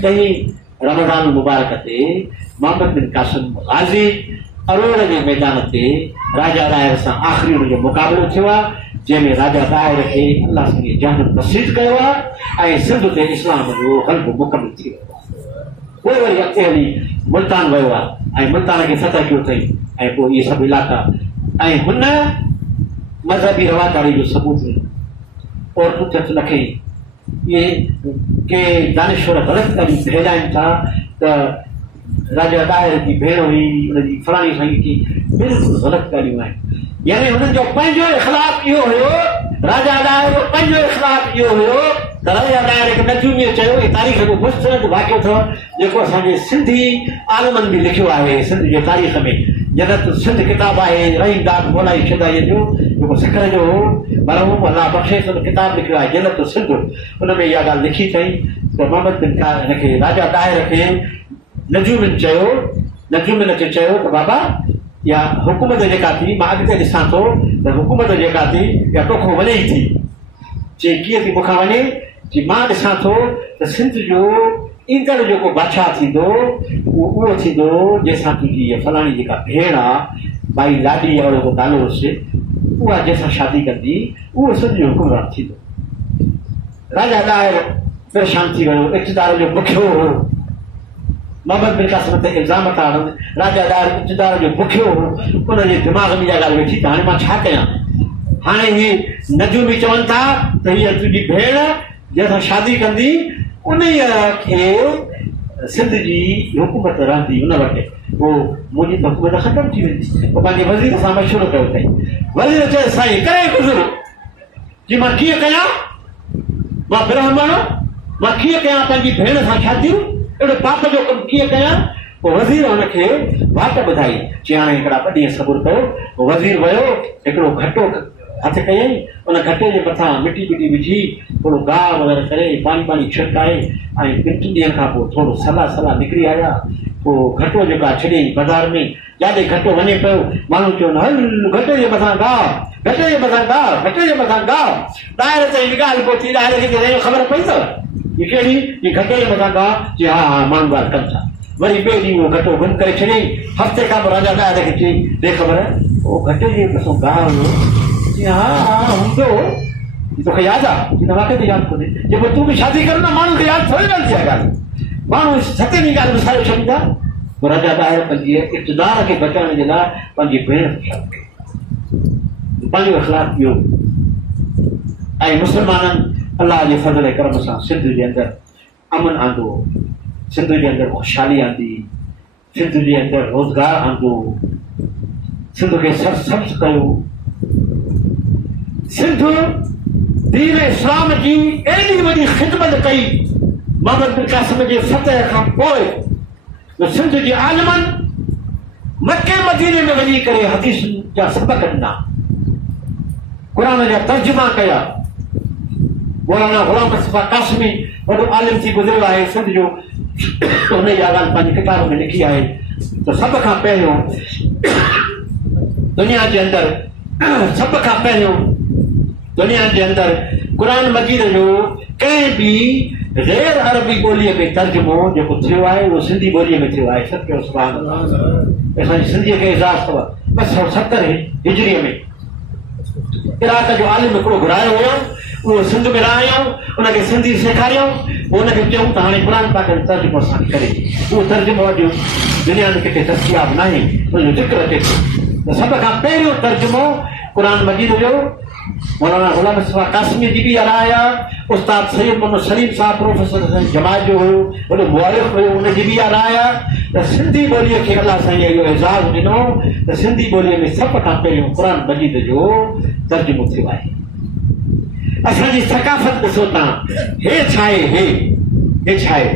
10 रमज़ान मुबारक ते मोहम्मद बिन कासिम गाज़ी अरोड़ जे मैदान ते राजा ताहिर सां आख़िरी हुनजो मुक़ाबिलो थियो आहे, जंहिंमें राजा ताहिर खे अल्लाह सां जहनम नसीब कयो आहे ऐं सिंध ते इस्लाम जो ग़लबो मुकमिल थी वियो आहे। पोइ वरी अॻिते हली मुल्तान वियो आहे ऐं मुल्तान खे फतह कयो अथई। ऐं पोइ इहे सभु इलाइक़ा ऐं हुन मज़हबी रवादारी जो सबूत औरतूं थियनि न खई। इहे के दानिश्वर ग़लति ॻाल्हियूं फैलाइनि था त राजा ताहिर जी भेण हुई, हुनजी फलाणी साईं की, बिल्कुलु ग़लति ॻाल्हियूं आहिनि। यानी हुननि जो पंहिंजो इख़्लाक़ इहो हुयो, राजा ताहिर जो पंहिंजो इख़्लाक़ इहो हुयो त राजा ताहिर खे नजूमीअ चयो। इहे तारीख़ जो मुस्तरद वाक़ियो अथव जेको असांजे सिंधी आलमनि बि लिखियो आहे सिंध जे तारीख़ में। जन्नत सिंध किताब आहे रहीमदाद मौलाई शदाईअ जो, जेको सिखर जो हो, मरहूम अल्लाह बख़्शे हुन किताब लिखियो आहे जन्नत सिंध। हुन में इहा ॻाल्हि लिखी अथई त मोहम्मद बिन हिनखे राजा ताहिर खे नजूमिन खे चयो त बाबा या हुकूमत जेका थी, मां अॻिते ॾिसां थो त हुकूमत जेका थी या तोखां वञे ई थी। चई कीअं थी मूंखां वञे? जी मां ॾिसां थो त सिंध जो ईंदड़ जेको बादशाह थींदो उहो थींदो जंहिंसां तुंहिंजी इहा फलाणी जेका भेण आहे भाई लाडी अहिड़ो को नालो हुअसि, उहा जंहिंसां शादी कंदी उहो सिंध जो हुकुमरान थींदो। राजा ताहिर परेशान थी वियो, इक़्तिदार जो बुखियो हो। मोहम्मद बिन कासिम ते इल्ज़ाम था हणनि, राजा ताहिर इक़्तिदार जो बुखियो हो। उनजे दिमाग़ में इहा ॻाल्हि वेठी त हाणे मां छा कयां? हाणे ही नजूमी चवनि था त हीअ तुंहिंजी भेण जंहिंसां शादी कंदी उन खे सिंध जी हुकूमत रहंदी उन वटि, पोइ मुंहिंजी त हुकूमत ख़तमु थी वेंदी। पोइ पंहिंजे वज़ीर सां मशवरो कयो अथई। वज़ीर चयो साईं करे गुज़रो जी मां कीअं कयां, मां ब्राह्मण मां कीअं कयां पंहिंजी भेण सां शादियूं, अहिड़ो पाप जो कमु कीअं कयां? पोइ वज़ीर हुनखे वाट ॿुधाई, चई हाणे हिकिड़ा 2 ॾींहं सबुरु कयो। पोइ वज़ीर वियो, हिकिड़ो घटो हथ कयई, उन घटे जे मथां मिटी ॿिटी विझी थोरो गाहु वग़ैरह करे पाणी छिड़काए ऐं 2 ॾींहं खां पोइ थोरो सला निकिरी आया। पोइ घटो जेका छॾियईं बाज़ारि में, जाॾे घटो वञे पियो माण्हू चवनि हल घटे जे मथां गाहु, घटे जे मथां गाहु, घटे जे मथां गाहु। ॿाहिरि त हिन ॻाल्हि पहुती, ॿाहिरि खे ख़बर पई अथव ही कहिड़ी, ही घटे जे मथां गाहु। चई हा माण्हू ॻाल्हि कनि था। वरी ॿिए ॾींहुं उहो घटो गुम करे छॾियईं। हफ़्ते खां पोइ राजा ताहिर खे चई ॾे ख़बर उहो घटे जे मथां गाहु हुयो। हा हूंदो, तोखे यादि आहे? मूंखे त यादि कोन्हे। जे पोइ तूं बि शादी कर न, माण्हू खे यादि थोरी ॻाल्हि थी आहे ॻाल्हि, माण्हू सते ॾींहं ॻाल्हि विसारे छॾींदा। पोइ राजा ताहिर पंहिंजी इक़्तिदार खे बचाइण जे लाइ पंहिंजी भेण खे शादी कई। पंहिंजो इख़्लाक़ इहो। ऐं मुस्लमाननि अलाह जे फज़ल करम सां सिंध जे अंदरि अमन आंदो, सिंध जे अंदरि ख़ुशहाली आंदी, सिंध जे अंदरि रोज़गार आंदो, सिंध खे सरसब्ज़ कयो। सिंध दीन इस्लाम जी एॾी वॾी ख़िदमत कई मोहम्मद बिन कासिम जे फतह खां पोइ। सिंध जे आलिमनि मके मदीने में वञी करे हदीस जा सबक़ ॾिना, क़ुरान जा तर्जुमा कया। मौलाना ग़ुलाम मुस्तफ़ा कासिमी वॾो आलिम थी गुज़रियो आहे सिंध जो, हुन इहा ॻाल्हि पंहिंजी किताब में लिखी आहे त सभ खां पहिरियों दुनिया जे अंदरि क़ुरान मजीद जो कंहिं बि गैर अरबी ॿोलीअ में तर्जुमो जेको थियो आहे उहो सिंधी ॿोलीअ में थियो आहे। सचो सुभाणे असांजी सिंधीअ खे एज़ाज़ अथव 270 हिजरीअ में। इराक जो आलिम हिकिड़ो घुरायो हुयो, उहो सिंध में रहियो, उनखे सिंधी सेखारियो। पोइ हुनखे चयूं त हाणे क़ुरान पाक जो तर्जुमो असांखे करे। उहो तर्जुमो अॼु दुनिया में किथे दस्तियाब न आहे, हुनजो ज़िक्र अचे थो। सभ खां पहिरियों तर्जुमो क़ुरान मजीद जो मौलाना ग़ुलाम मुस्तफ़ा कासिमी जी बि हलाया, उस्ताद सैयद मोहम्मद सलीम साहब प्रोफेसर जमात जो हुयो, वॾो मुआरिफ़ हुयो, उनजी बि हलाया। त सिंधी ॿोलीअ खे अलाह साईं इहो एज़ाज़ ॾिनो त सिंधी ॿोलीअ में सभ खां पहिरियों क़ुरान मजीद जो तर्जुमो थियो आहे। असांजी सकाफ़त ॾिसो तव्हां, हे छा आहे, हे छा आहे?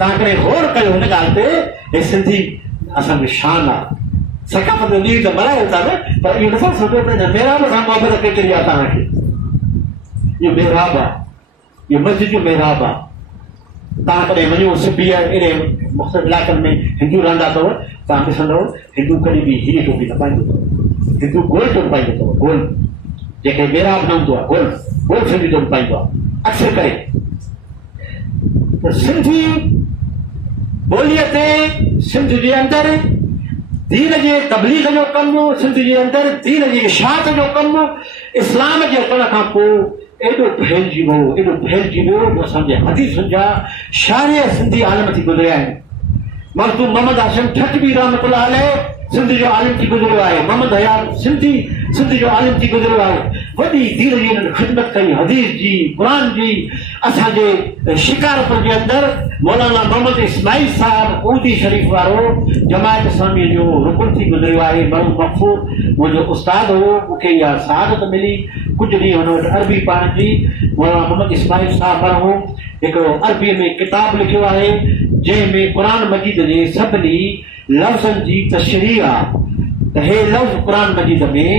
तव्हां करे गौर कयो हिन ॻाल्हि ते। हे सिंधी असांजी शान आहे, ثقافت ॾींहुं त मल्हायो था न, पर इहो नथो सोचो त हिन महिराब सां मोहबत केतिरी आहे तव्हांखे। इहो महिराब आहे, इहो मस्जिद जो महिराब आहे। तव्हां कॾहिं वञो सिबी अहिड़े मुख़्तलिफ़ इलाइक़नि में हिंदू रहंदा अथव, तव्हां ॾिसंदव हिंदू कॾहिं बि हीरी टोपी न पाईंदो अथव, हिंदू गोल टोपी पाईंदो अथव, गोल जेके महिराब न हूंदो आहे, गोल गोल सिंधी टोपी पाईंदो आहे अक्सर करे। त सिंधी ॿोलीअ ते सिंध जे अंदरि दीन जे तबलीग जो कमु, सिंध जे अंदरि दीन जी इशाअत जो कमु इस्लाम जे अचण खां पोइ एॾो फैलिजी वियो जो असांजे हदीसुनि जा शाइर सिंधी आलिम थी गुज़रिया आहिनि। मखदूम मोहम्मद हाशिम ठटवी रहमतुल्लाह अलैह सिंध जो आलिम थी गुज़रियो आहे, मोहम्मद हयात सिंध जो आलिम थी गुज़रियो आहे। वॾी दीन जी हिननि ख़िदमत कई, हदीस जी, क़ुर जी। असांजे शिकारपुर जे अंदरि मौलाना मोहम्मद इस्माइल साहिब ऊदी शरीफ़ वारो जमायत इस्लामी जो रुकन थी गुज़रियो आहे, मरू मक़फूर मुंहिंजो उस्ताद हो, मूंखे इहा सआदत मिली कुझु ॾींहं हुन वटि अरबी पढ़ण जी। मौलाना मोहम्मद इस्माइल साहिब मरहूम हिकिड़ो अरबीअ में किताब लिखियो आहे जंहिंमें क़ुर मजीद जे सभिनी लफ़्ज़नि जी तशरीह आहे त हे लफ़्ज़ क़ुर मजीद में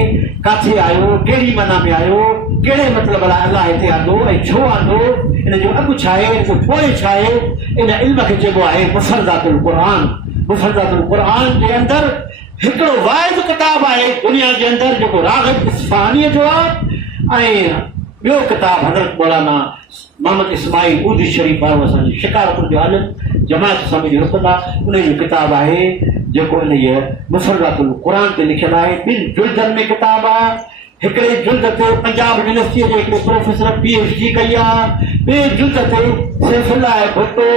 किथे आयो, कहिड़ी माना में आयो, कहिड़े मतिलब लाइ अलाह हिते आंदो ऐं छो आंदो, इन जो अॻु छा आहे, इन जो पोइ छा आहे। इन इल्म खे चइबो आहे मुफ़रदातुल क़ुरान। मुफ़रदातुल क़ुरान जे अंदरि हिकिड़ो वाहिद किताब आहे दुनिया जे अंदरि जेको राग़िब इस्फ़हानीअ जो आहे, ऐं ॿियो किताब हज़रत मौलाना मोहम्मद इस्माइल ऊदी शरीफ़ वारो असांजे शिकारपुर जो आलिम जमायत इस्लामी जो रुकन आहे, उन जो किताब आहे जेको इन मुफ़रदातुल क़ुरान ते लिखियलु आहे। ॿिनि जुल्दनि में किताब आहे। हिकिड़े जुल्द ते पंजाब यूनिवर्सिटीअ जे हिकिड़े प्रोफेसर PhD कई आहे, ॿिए जुल्द ते सैफुल्लाह भुट्टो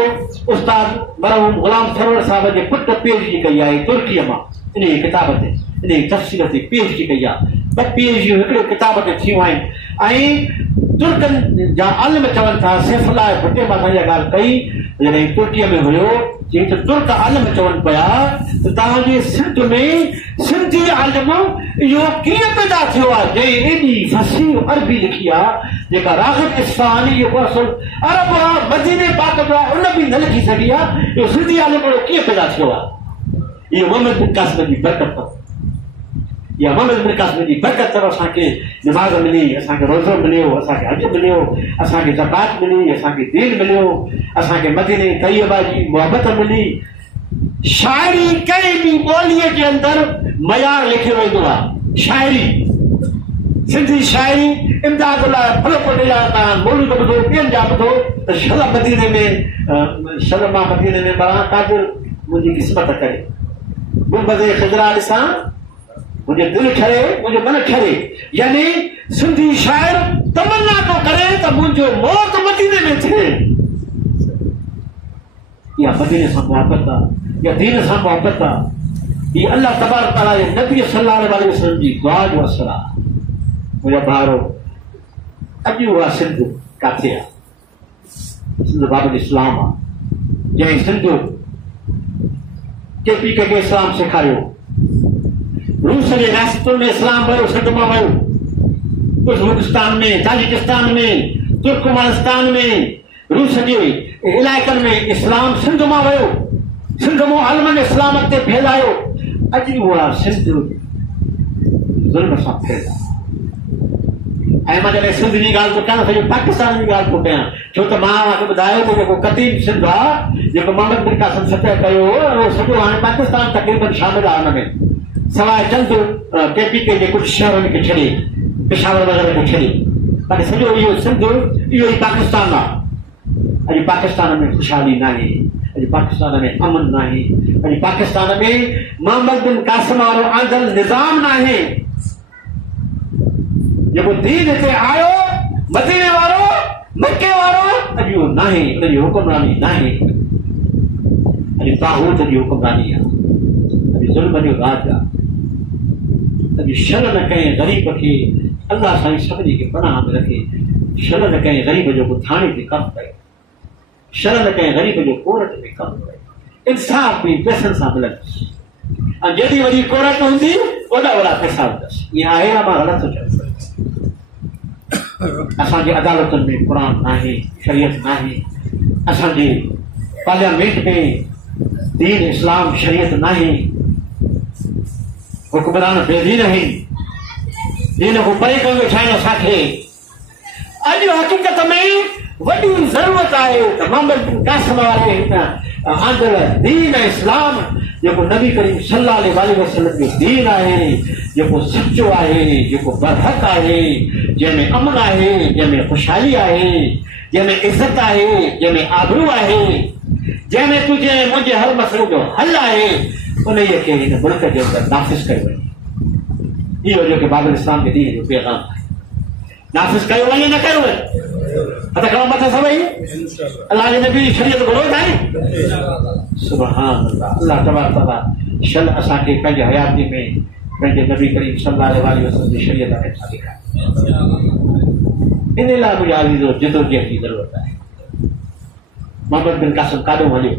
उस्ताद मरहूम गुलाम सरवर साहिब जे पुट PhD कई आहे तुर्कीअ मां। इन किताब ते इन तफ़सील ते PhD कई आहे। ॿ PhD हिकिड़े किताब ते थियूं आहिनि। ऐं तुर्कनि जा आलिम चवनि था, सैफुल्लाह भुट्टे मां ॻाल्हि कई जॾहिं तुर्कीअ में हुयो, चई त तुर्क आलिम चवनि पिया त तव्हांजे सिंध में सिंधी आलिम इहो कीअं पैदा थियो आहे जंहिं एॾी फसीह अरबी लिखी आहे, जेका राग़िब इस्फ़हानी जेको असुल अरब आहे, मदीने पाक जो आहे, उन बि न लिखी सघी आहे। इहो सिंधी आलिम कीअं पैदा थियो आहे? इहो मोहम्मद बिन क़ासिम जी बरकत अथव। इहा मोहम्मद बिन क़ासिम जी बरकत अथव। असांखे निमाज़ मिली, असांखे रोज़ो मिलियो, असांखे हज मिलियो, असांखे ज़कात मिली, असांखे दीन मिलियो, असांखे मदीने तैयबा जी मोहबत मिली। शाइरी कहिड़ी बि ॿोलीअ जे अंदरि मयार लिखियो वेंदो आहे। शाइरी सिंधी शाइरी इमदादुल्लाह फलकोटे जा तव्हां मौलूद ॿुधो, ॿियनि जा ॿुधो त शल मदीने में मां मदीने में पढ़ां कादिर मुंहिंजी क़िस्मत करे, गुंबदे ख़िज़रा ॾिसां मुंहिंजो दिलि ठरे, मुंहिंजो मन ठरे। यानी सिंधी शाइर तमन्ना थो करे त मुंहिंजो मौत मदीने में थिए। इहा मदीने सां मोहबत आहे, इहा दीन सां मोहबत आहे। हीअ अल्लाह तबारक तआला जे नबी सल्लल्लाहु अलैहि वसल्लम जी दुआ जो असर आहे। मुंहिंजा भाउरो, अॼु उहा सिंध किथे आहे? सिंध बाबल इस्लाम आहे, जंहिं सिंध के इस्लाम सेखारियो। रूस जे रियासतुनि में इस्लाम वियो, सिंध मां वियो। उज़्बेकिस्तान में, ताजिकिस्तान में, तुर्कमानिस्तान में, रूस जे इलाइक़नि में इस्लाम सिंध मां वियो। सिंध मां आलमनि इस्लाम ते फैलायो। अॼु उहा सिंध ज़ुल्म सां फैला। ऐं मां जॾहिं सिंध जी ॻाल्हि थो कयां, सॼो पाकिस्तान जी ॻाल्हि थो कयां, छो त मां तव्हांखे ॿुधायो त जेको कदीम सिंध आहे, जेको मोहम्मद बिन क़ासिम फतह कयो, उहो सॼो हाणे पाकिस्तान तक़रीबन शामिल आहे हुन में, सवाइ चंद KPK जे कुझु शहरनि खे छॾे, पेशावर वग़ैरह खे छॾे। बाक़ी सॼो इहो सिंध इहो ई पाकिस्तान आहे। अॼु पाकिस्तान में ख़ुशहाली न आहे, अॼु पाकिस्तान में अमन न आहे, अॼु पाकिस्तान में मोहम्मद बिन क़ासिम वारो आंदल निज़ाम न आहे। जेको दीन हिते आयो, मदीने वारो, मके वारो, अॼु उहो न आहे। उनजी हुकुमरानी न आहे। अॼु तागूत जी हुकुमरानी आहे, अॼु ज़ुल्म जो राज आहे। अॼु शल न कंहिं ग़रीब खे अल्लाह साईं सभिनी खे पनाह में रखे। शल न कंहिं ग़रीब जो थाणे ते कमु कयो, शल न कंहिं ग़रीब जो कोर्ट में कमु कयो। इंसाफ़ बि पैसनि सां मिलंदुसि, ऐं जेॾी वॾी कोर्ट हूंदी ओॾा वॾा पैसा हूंदसि। इहा आहे न, मां ग़लति थो चवां। असांजे अदालतुनि में क़ुर न आहे, शरीयत न आहे। असांजे पार्लियामेंट में दीन इस्लाम शरीयत न आहे। حکمران بے دین آहिनि, دین کو پرے करे वेठा आहिनि असांखे. अॼु हक़ीक़त में वॾी ज़रूरत आहे त मोहम्मद बिन कासिम वारे आंदड़ दीन इस्लाम जेको नबी करीम सल्लल्लाहु अलैहि वसल्लम जो दीन आहे, जेको सचो आहे, जेको बरहक आहे, जंहिंमें अमन आहे, जंहिंमें ख़ुशहाली आहे, जंहिंमें इज़त आहे, जंहिंमें आबरू आहे, जंहिंमें तुंहिंजे मुंहिंजे हर मसइले जो हल आहे, उन खे हिन मुल्क जे अंदरि नाफ़िज़ कयो वञे. इहो जेको बाबुल इस्लाम जे दीन जो पैगाम आहे, नाफ़िज़ कयो वञे न कयो वञे. हथ खणो मथे सभई, अलाह जे नबी जी शरीयत घुरो था नी. सुभान अल्लाह. अल्लाह तबारक तआला शल असांखे पंहिंजे हयाती में पंहिंजे नबी करीम सल्लल्लाहु अलैहि वसल्लम जी शरीयत खे ॾेखारे. इन लाइ मुंहिंजा अज़ीज़ो जिदोजहद जी ज़रूरत आहे. मोहम्मद बिन कासिम काॾो हलियो?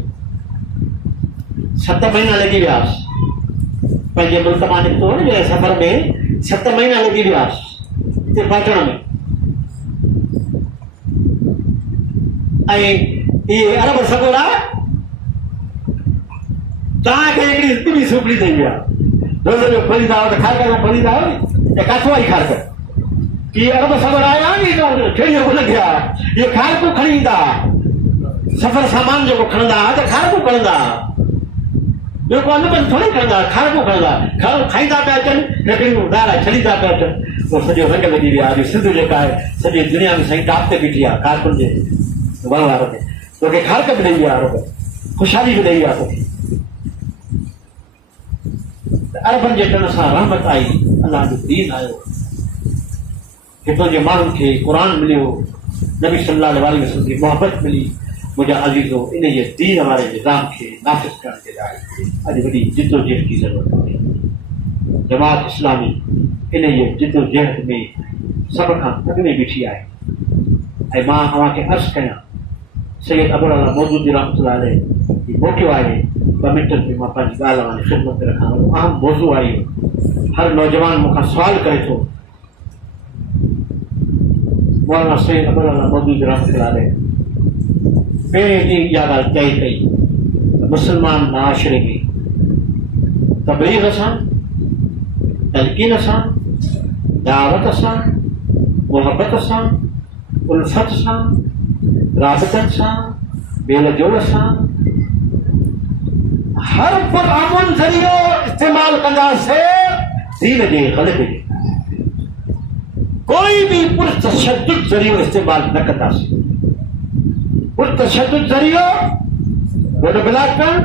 7 महीना लॻी वियासीं पंहिंजे मुल्क मां निकितो न सफ़र में. 7 महीना लॻी वियासीं हिते पहुचण में. ऐं इहे अरब सॻोड़ा तव्हांखे हिकिड़ी हिकड़ी सुपड़ी थी विया. रोज़ जो फरीदा हो त खारकर फरीदा हो नी, या काथो आई खारकर. इहे अरब सॻोड़ा आया नी छेड़ियो भुल गया. इहे खारकू खणी ईंदा, सफ़र सामान जेको खणंदा त खारकू खणंदा, ॿियो को अनबन थोरी खणंदा, खारकू खणंदा. खाईंदा पिया अचनि, हिकिड़ी दारा छॾींदा पिया अचनि. पोइ सॼो रंग लॻी विया. सिंध जेका आहे सॼी दुनिया में साईं टॉप ते बीठी आहे कारकुन जे वण वारो ते. तोखे खारक बि ॾेई विया, ख़ुशहाली बि ॾेई विया तोखे. अरबनि जे टन सां रहमत आई, अलाह जो दीन आयो, हितां जे माण्हुनि खे क़ुर मिलियो, नबी सल्लल्लाहु अलैहि वसल्लम जी मोहबत मिली. मुंहिंजा अज़ीज़ो, इन जे दीन वारे निज़ाम खे नाफ़िज़ करण जे लाइ अॼु वॾी जिदोजहद जी ज़रूरत आहे. जमात इस्लामी इन जे जिदोजहद में सभ खां अॻु में बीठी आहे. ऐं मां तव्हांखे अर्ज़ु कयां, सैयद अबुल अला मौदूदी रहमतुल्लाह अलैह मोकिलियो आहे 2 मिंटनि में मां पंहिंजी ॻाल्हि तव्हांजी ख़िदमत में रखां. अहम मौज़ू आहे. हर नौजवान मूंखां सुवाल करे थो. मौलाना सैयद अबुल अला मौदूदी रहमतुल्लाह अलैह पहिरें ॾींहुं इहा ॻाल्हि तय कई त मुस्लमान मुआशिरे में तबलीग सां, तलक़ीन सां, दावत सां, मोहबत सां, उल्फत सां, राबतनि सां, मेल जोल सां हर पुरअमन ज़रियो इस्तेमाल कंदासीं दीन जे ग़लबे जे. कोई भी पुरतशद्दुद ज़रियो इस्तेमाल न कंदासीं. पुरतशद्दुद ज़रियो वॾो ब्लाक करणु,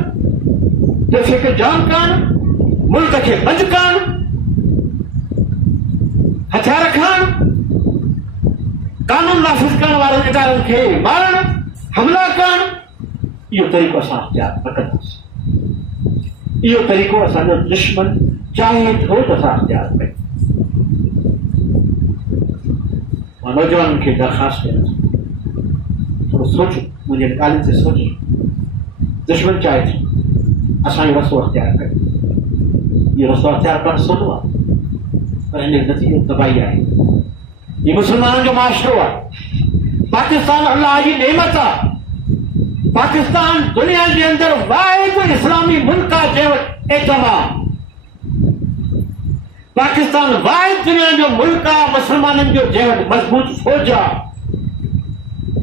ट्रैफिक जाम करणु, मुल्क खे बंदि करणु, हथियार खणणु, कानून नाफ़िज़ करण वारनि इदारनि खे मारणु, हमला करणु, इहो तरीक़ो असां इख्तियार न कंदासीं. इहो तरीक़ो असांजो दुश्मन चाहे थो त असां इख्तियार कयूं. मां नौजवाननि खे दरख़्वास्त कयां, थोरो सोचो, मुंहिंजे ॻाल्हियुनि ते सोचो. दुश्मन चाहे थो असां इहो रस्तो इख्तियार कयूं. इहो रस्तो इख्तियार करणु सवलो आहे, पर इन जो नतीजो तबाही आहे. ये मुसलमानों जो माशरो है. पाकिस्तान अल्लाह जी नेमत है. पाकिस्तान दुनिया के अंदर वाहिद इस्लामी मुल्क है जो एतमाम. पाकिस्तान वाहिद दुनिया जो मुल्क है मुसलमानों जो जेवट मजबूत फौज है.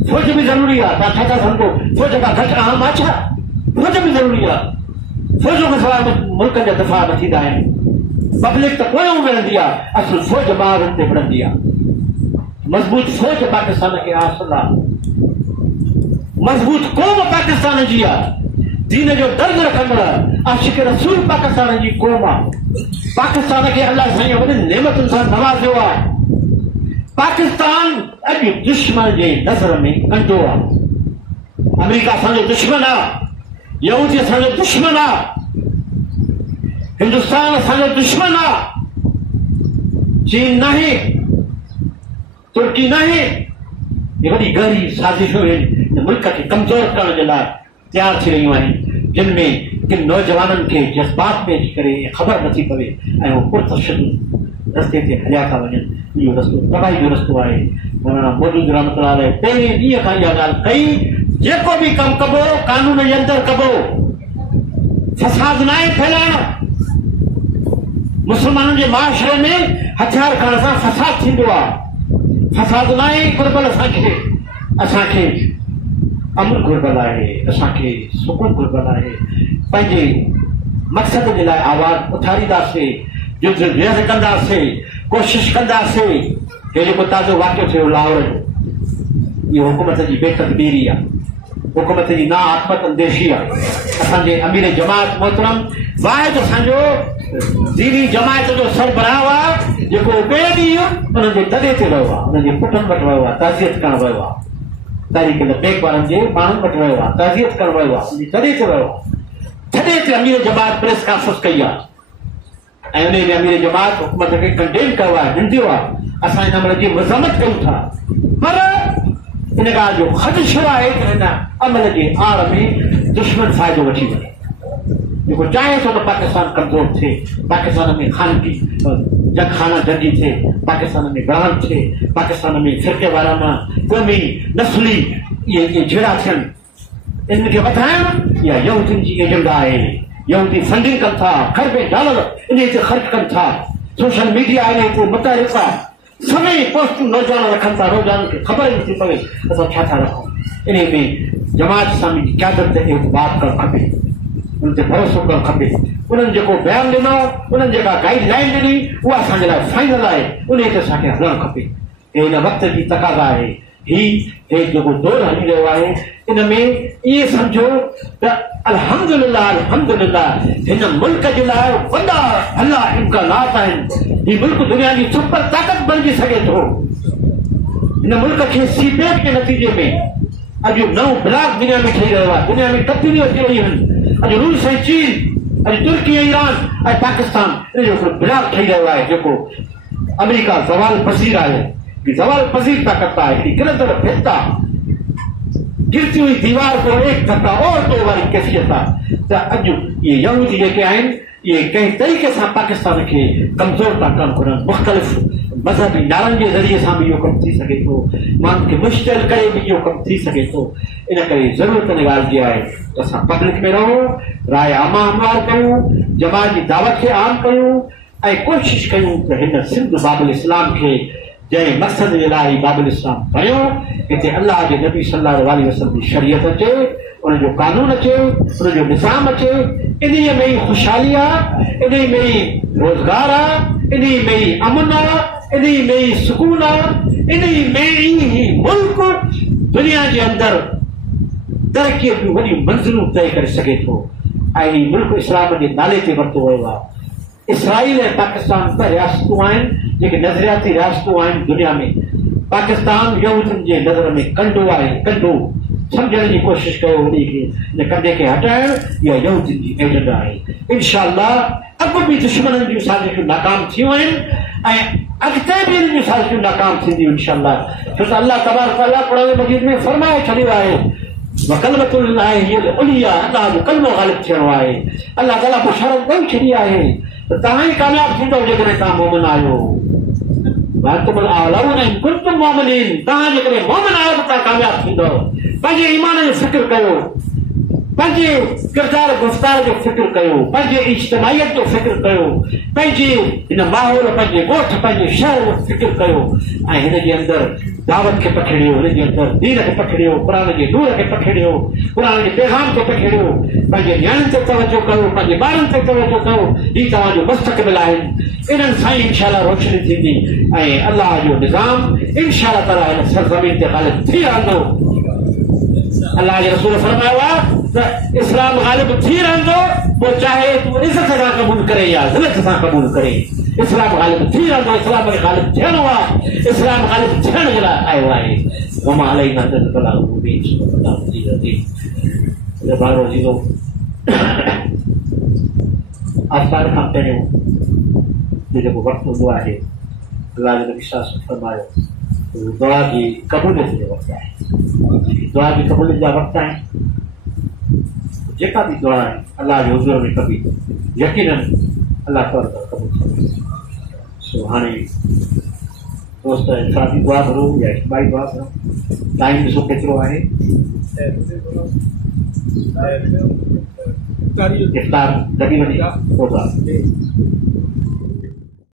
फौज भी जरूरी है. छा समझो फौज का घट अहम अच्छा, फौज भी जरूरी है. फौजों के सवाइ मुल्क जा दफ़ा न थींदा आहिनि. पब्लिक त कोन मिलंदी आहे, असुल फौज ॿारनि ते मिलंदी आहे. मजबूत फौज पाकिस्तान खे हासिल आहे. मजबूत क़ौम पाकिस्तान जी आहे. दीन जो दर्द रखंदड़ आशिक रसूल पाकिस्तान जी क़ौम आहे. पाकिस्तान खे अल्लाह साईं वॾी नेमतुनि सां नवाज़ियो आहे. पाकिस्तान अॼु दुश्मन जे नज़र में कंडो आहे. अमेरिका असांजो दुश्मन आहे, यहूदी असांजो दुश्मन आहे, हिंदुस्तान असांजो दुश्मन आहे. चीन नाहे, तुर्की नाहे. ये वॾी गहरी साज़िशूं आहिनि मुल्क खे कमज़ोर करण जे लाइ तयारु थी रहियूं आहिनि, जिन में किन नौजवाननि खे जज़्बात में अची करे ख़बर नथी पवे ऐं उहो पुरतशद्दुद रस्ते ते हलिया था वञनि. इहो रस्तो तबाही जो रस्तो आहे. मौलाना मौदूदी रहमतुल्लाह अलैह पहिरें ॾींहं खां इहा ॻाल्हि कई, जेको बि कमु कबो कानून जे अंदरि कबो, फसाद न आहे फैलाइणो. मुसलमाननि जे माशरे में हथियार खणण सां फसाद थींदो आहे। फसाद लाइ घुर्बल असांखे अमन घुर्बल आहे, असांखे सुकून घुर्बल आहे। पंहिंजे मक़सद जे लाइ आवाज़ उथारींदासीं, जिद्दोजहद कंदासीं, कोशिश कंदासीं। हे जेको ताज़ो वाक़ियो थियो लाहौर जो, इहो हुकूमत जी बेतदबीरी आहे, हुकूमत जी ना आत्मत अंदेशी आहे। असांजे अमीर जमात मोहतरम वाहिद असांजो दीनी जमायत जो सरबराह आहे, जेको ॿिए ॾींहुं उन्हनि जे दॾे ते वियो आहे, उन्हनि जे पुटनि वटि वियो आहे, ताज़ियत करणु वियो आहे। तारीख़ बेग वारनि जे माण्हुनि वटि वियो आहे, ताज़ियत करणु वियो आहे, उनजी दॾे ते वियो आहे। दॾे ते अमीर जमात प्रेस कॉन्फ्रेंस कई आहे ऐं उन में अमीर जमात हुकूमत खे कंडेम कयो आहे, निंदियो आहे। असां हिन अमल जी मज़म्मत कयूं था, पर इन ॻाल्हि जो ख़दशो आहे त हिन अमल जे आड़ में दुश्मन फ़ाइदो वठी वञे, जेको चाहे थो त पाकिस्तान कमज़ोर थिए, पाकिस्तान में ख़ानगी खाना जंगी थिए, पाकिस्तान में बहन थिए, पाकिस्तान में फिरके वाराना क़ौमी नस्ली इहे जहिड़ा थियनि, इनखे वधाइण इहा यहूदियुनि जी एजेंडा आहे। यहूदी फंडिंग कनि था, खरबे डॉलर इन ते ख़र्च कनि था, सोशल मीडिया इन ते मुतारिफ़ आहे, सभई पोस्टूं नौजवान रखनि था, नौजवाननि खे ख़बर ई नथी पवे असां छा था रखूं। इन में जमात इस्लामी जी क़यादत ते एतबार करणु खपे, उन ते भरोसो करणु खपे। उन्हनि जेको बयानु ॾिनो, उन्हनि जेका गाइड लाइन ॾिनी, उहा असांजे लाइ फाइनल आहे, उन ते असांखे हलणु खपे। हे हिन वक़्त जी तक़ाज़ा आहे। हे जेको दौर हली रहियो आहे, इन में इहे सम्झो त अल्हम्दुलिल्लाह अल्हम्दुलिल्लाह हिन मुल्क जे लाइ वॾा भला इम्कानात आहिनि। हीउ मुल्क दुनिया जी सुपर ताक़त बणिजी सघे थो। हिन मुल्क खे सीबेट जे नतीजे में अॼु नओं ब्लॉक दुनिया में ठही रहियो आहे, दुनिया में तब्दीलियूं अची रहियूं आहिनि। अॼु रूस ऐं चीन, अॼु तुर्की ऐं ईरान ऐं पाकिस्तान, इन जो हिकिड़ो ब्लॉक ठही रहियो आहे, जेको अमेरिका ज़वाल पज़ीर आहे, ज़वाल पज़ीर ताक़त आहे, हिकिड़ी गिरदड़ भित आहे, गिरती हुई दीवार को एक धक्का और दो वारी कैफियत आहे। त अॼु इहे यहूदी जेके आहिनि, इहे कंहिं तरीक़े सां पाकिस्तान खे कमज़ोर था कनि घुरनि, मुख़्तलिफ़ मज़हबी नारनि जे ज़रिए सां बि इहो कमु थी सघे थो, माण्हुनि खे मुश्तिल करे बि इहो कमु थी सघे थो। इन करे ज़रूरत इन ॻाल्हि जी आहे त असां पब्लिक में रहूं, राय आमा हमवार कयूं, जमात जी दावत खे आम कयूं ऐं कोशिशि कयूं त हिन सिंध बाबुल इस्लाम खे जंहिं मक़सद जे लाइ बाबुल इस्लाम बणियो, हिते अल्लाह जे नबी सल्लल्लाहु अलैहि वसल्लम जी शरीयत अचे, उनजो कानून अचे, उनजो निज़ाम अचे। इन्हीअ में ई ख़ुशहाली आहे, इन्हीअ में ई रोज़गार आहे, इन्हीअ में ई अमन आहे, इन्हीअ में ई सुकून आहे, इन्हीअ में ई मुल्क दुनिया जे अंदरि तरक़ीअ जूं वॾियूं मंज़िलूं तय करे सघे थो। ऐं हीउ मुल्क इस्लाम जे नाले ते वरितो वियो आहे। इसराइल ऐं पाकिस्तान ॿ रियासतूं आहिनि जेके नज़रियाती रियासतूं आहिनि दुनिया में। पाकिस्तान यहूदियुनि जे नज़र में कंडो आहे, कंडो सम्झण जी कोशिशि कयो, उन खे इन कंडे खे हटाइण इहा यहूदियुनि जी एजेंडा आहे। इंशाअल्लाह अॻु बि दुश्मननि जूं साज़िशूं नाकाम थियूं आहिनि ऐं अॻिते बि इन जूं साज़िशूं नाकाम थींदियूं इंशाअल्लाह। छो त अल्लाह तबारक व तआला क़ुरान मजीद में फरमाए छॾियो आहे, वकलमतुल्लाह हियल उलिया, अल्लाह जो कलमो ग़ालिब थियणो आहे। अल्लाह ताला बशरत ॾेई छॾी आहे त तव्हां ई कामयाब थींदव जेकॾहिं तव्हां मोमिन आहियो। तव्हां जेकॾहिं मोमिन आहियो त तव्हां कामयाब थींदव। पंहिंजे ईमान जो फिक्र कयो, पंहिंजे किरदार गुफ़्तार जो फिक्र कयो, पंहिंजे इज्तिमाइयत जो फिक्र कयो, पंहिंजे हिन माहौल, पंहिंजे ॻोठ, पंहिंजे शहर जो फिक्र कयो ऐं हिन जे अंदरि दावत खे पखिड़ियो, हिन जे अंदरि दीन खे पखिड़ियो, क़ुरान जे नूर खे पखिड़ियो, क़ुरान जे पैगाम खे पखिड़ियो, पंहिंजे नियाणियुनि ते तवजो कयो, पंहिंजे ॿारनि ते तवजो कयो। हीउ तव्हांजो मुस्तक़बिल आहिनि। इन्हनि सां ई इंशाअल्लाह रोशनी थींदी ऐं अल्लाह जो निज़ाम इंशाअल्लाह ताला हिन सरज़मीन ते ग़ालिब थी रहंदो। अल्लाह जे रसूल फरमायो आहे त इस्लाम ग़ालिब थी रहंदो, पोइ चाहे तूं इज़त सां क़बूल करे या ज़िलत सां क़बूल करे, इस्लाम ग़ालिब थी रहंदो। इस्लाम खे ग़ालिब थियणो आहे, इस्लाम ग़ालिब थियण जे लाइ आयो आहे। वमा अलैना इल्लल बलाग़ मुबीन। भाउरो जीरो आस्तार खां पहिरियों जेको वक़्तु हूंदो आहे, अल्लाह जो नबी फरमायो दुआ जी क़बूलियत जो वक़्तु आहे। दुआ जी क़बूलियत जा वक़्त आहिनि। जेका बि दुआ आहे अल्लाह जे हुज़ूर में कबी यकीनन अल्लाह तौर पर क़बूल कंदो। सो हाणे दोस्त इफ़रादी दुआ भरो या इज्तिमाई दुआ भरो। टाइम ॾिसो केतिरो आहे। इफ़्तार लॻी वञे पोइ दुआ।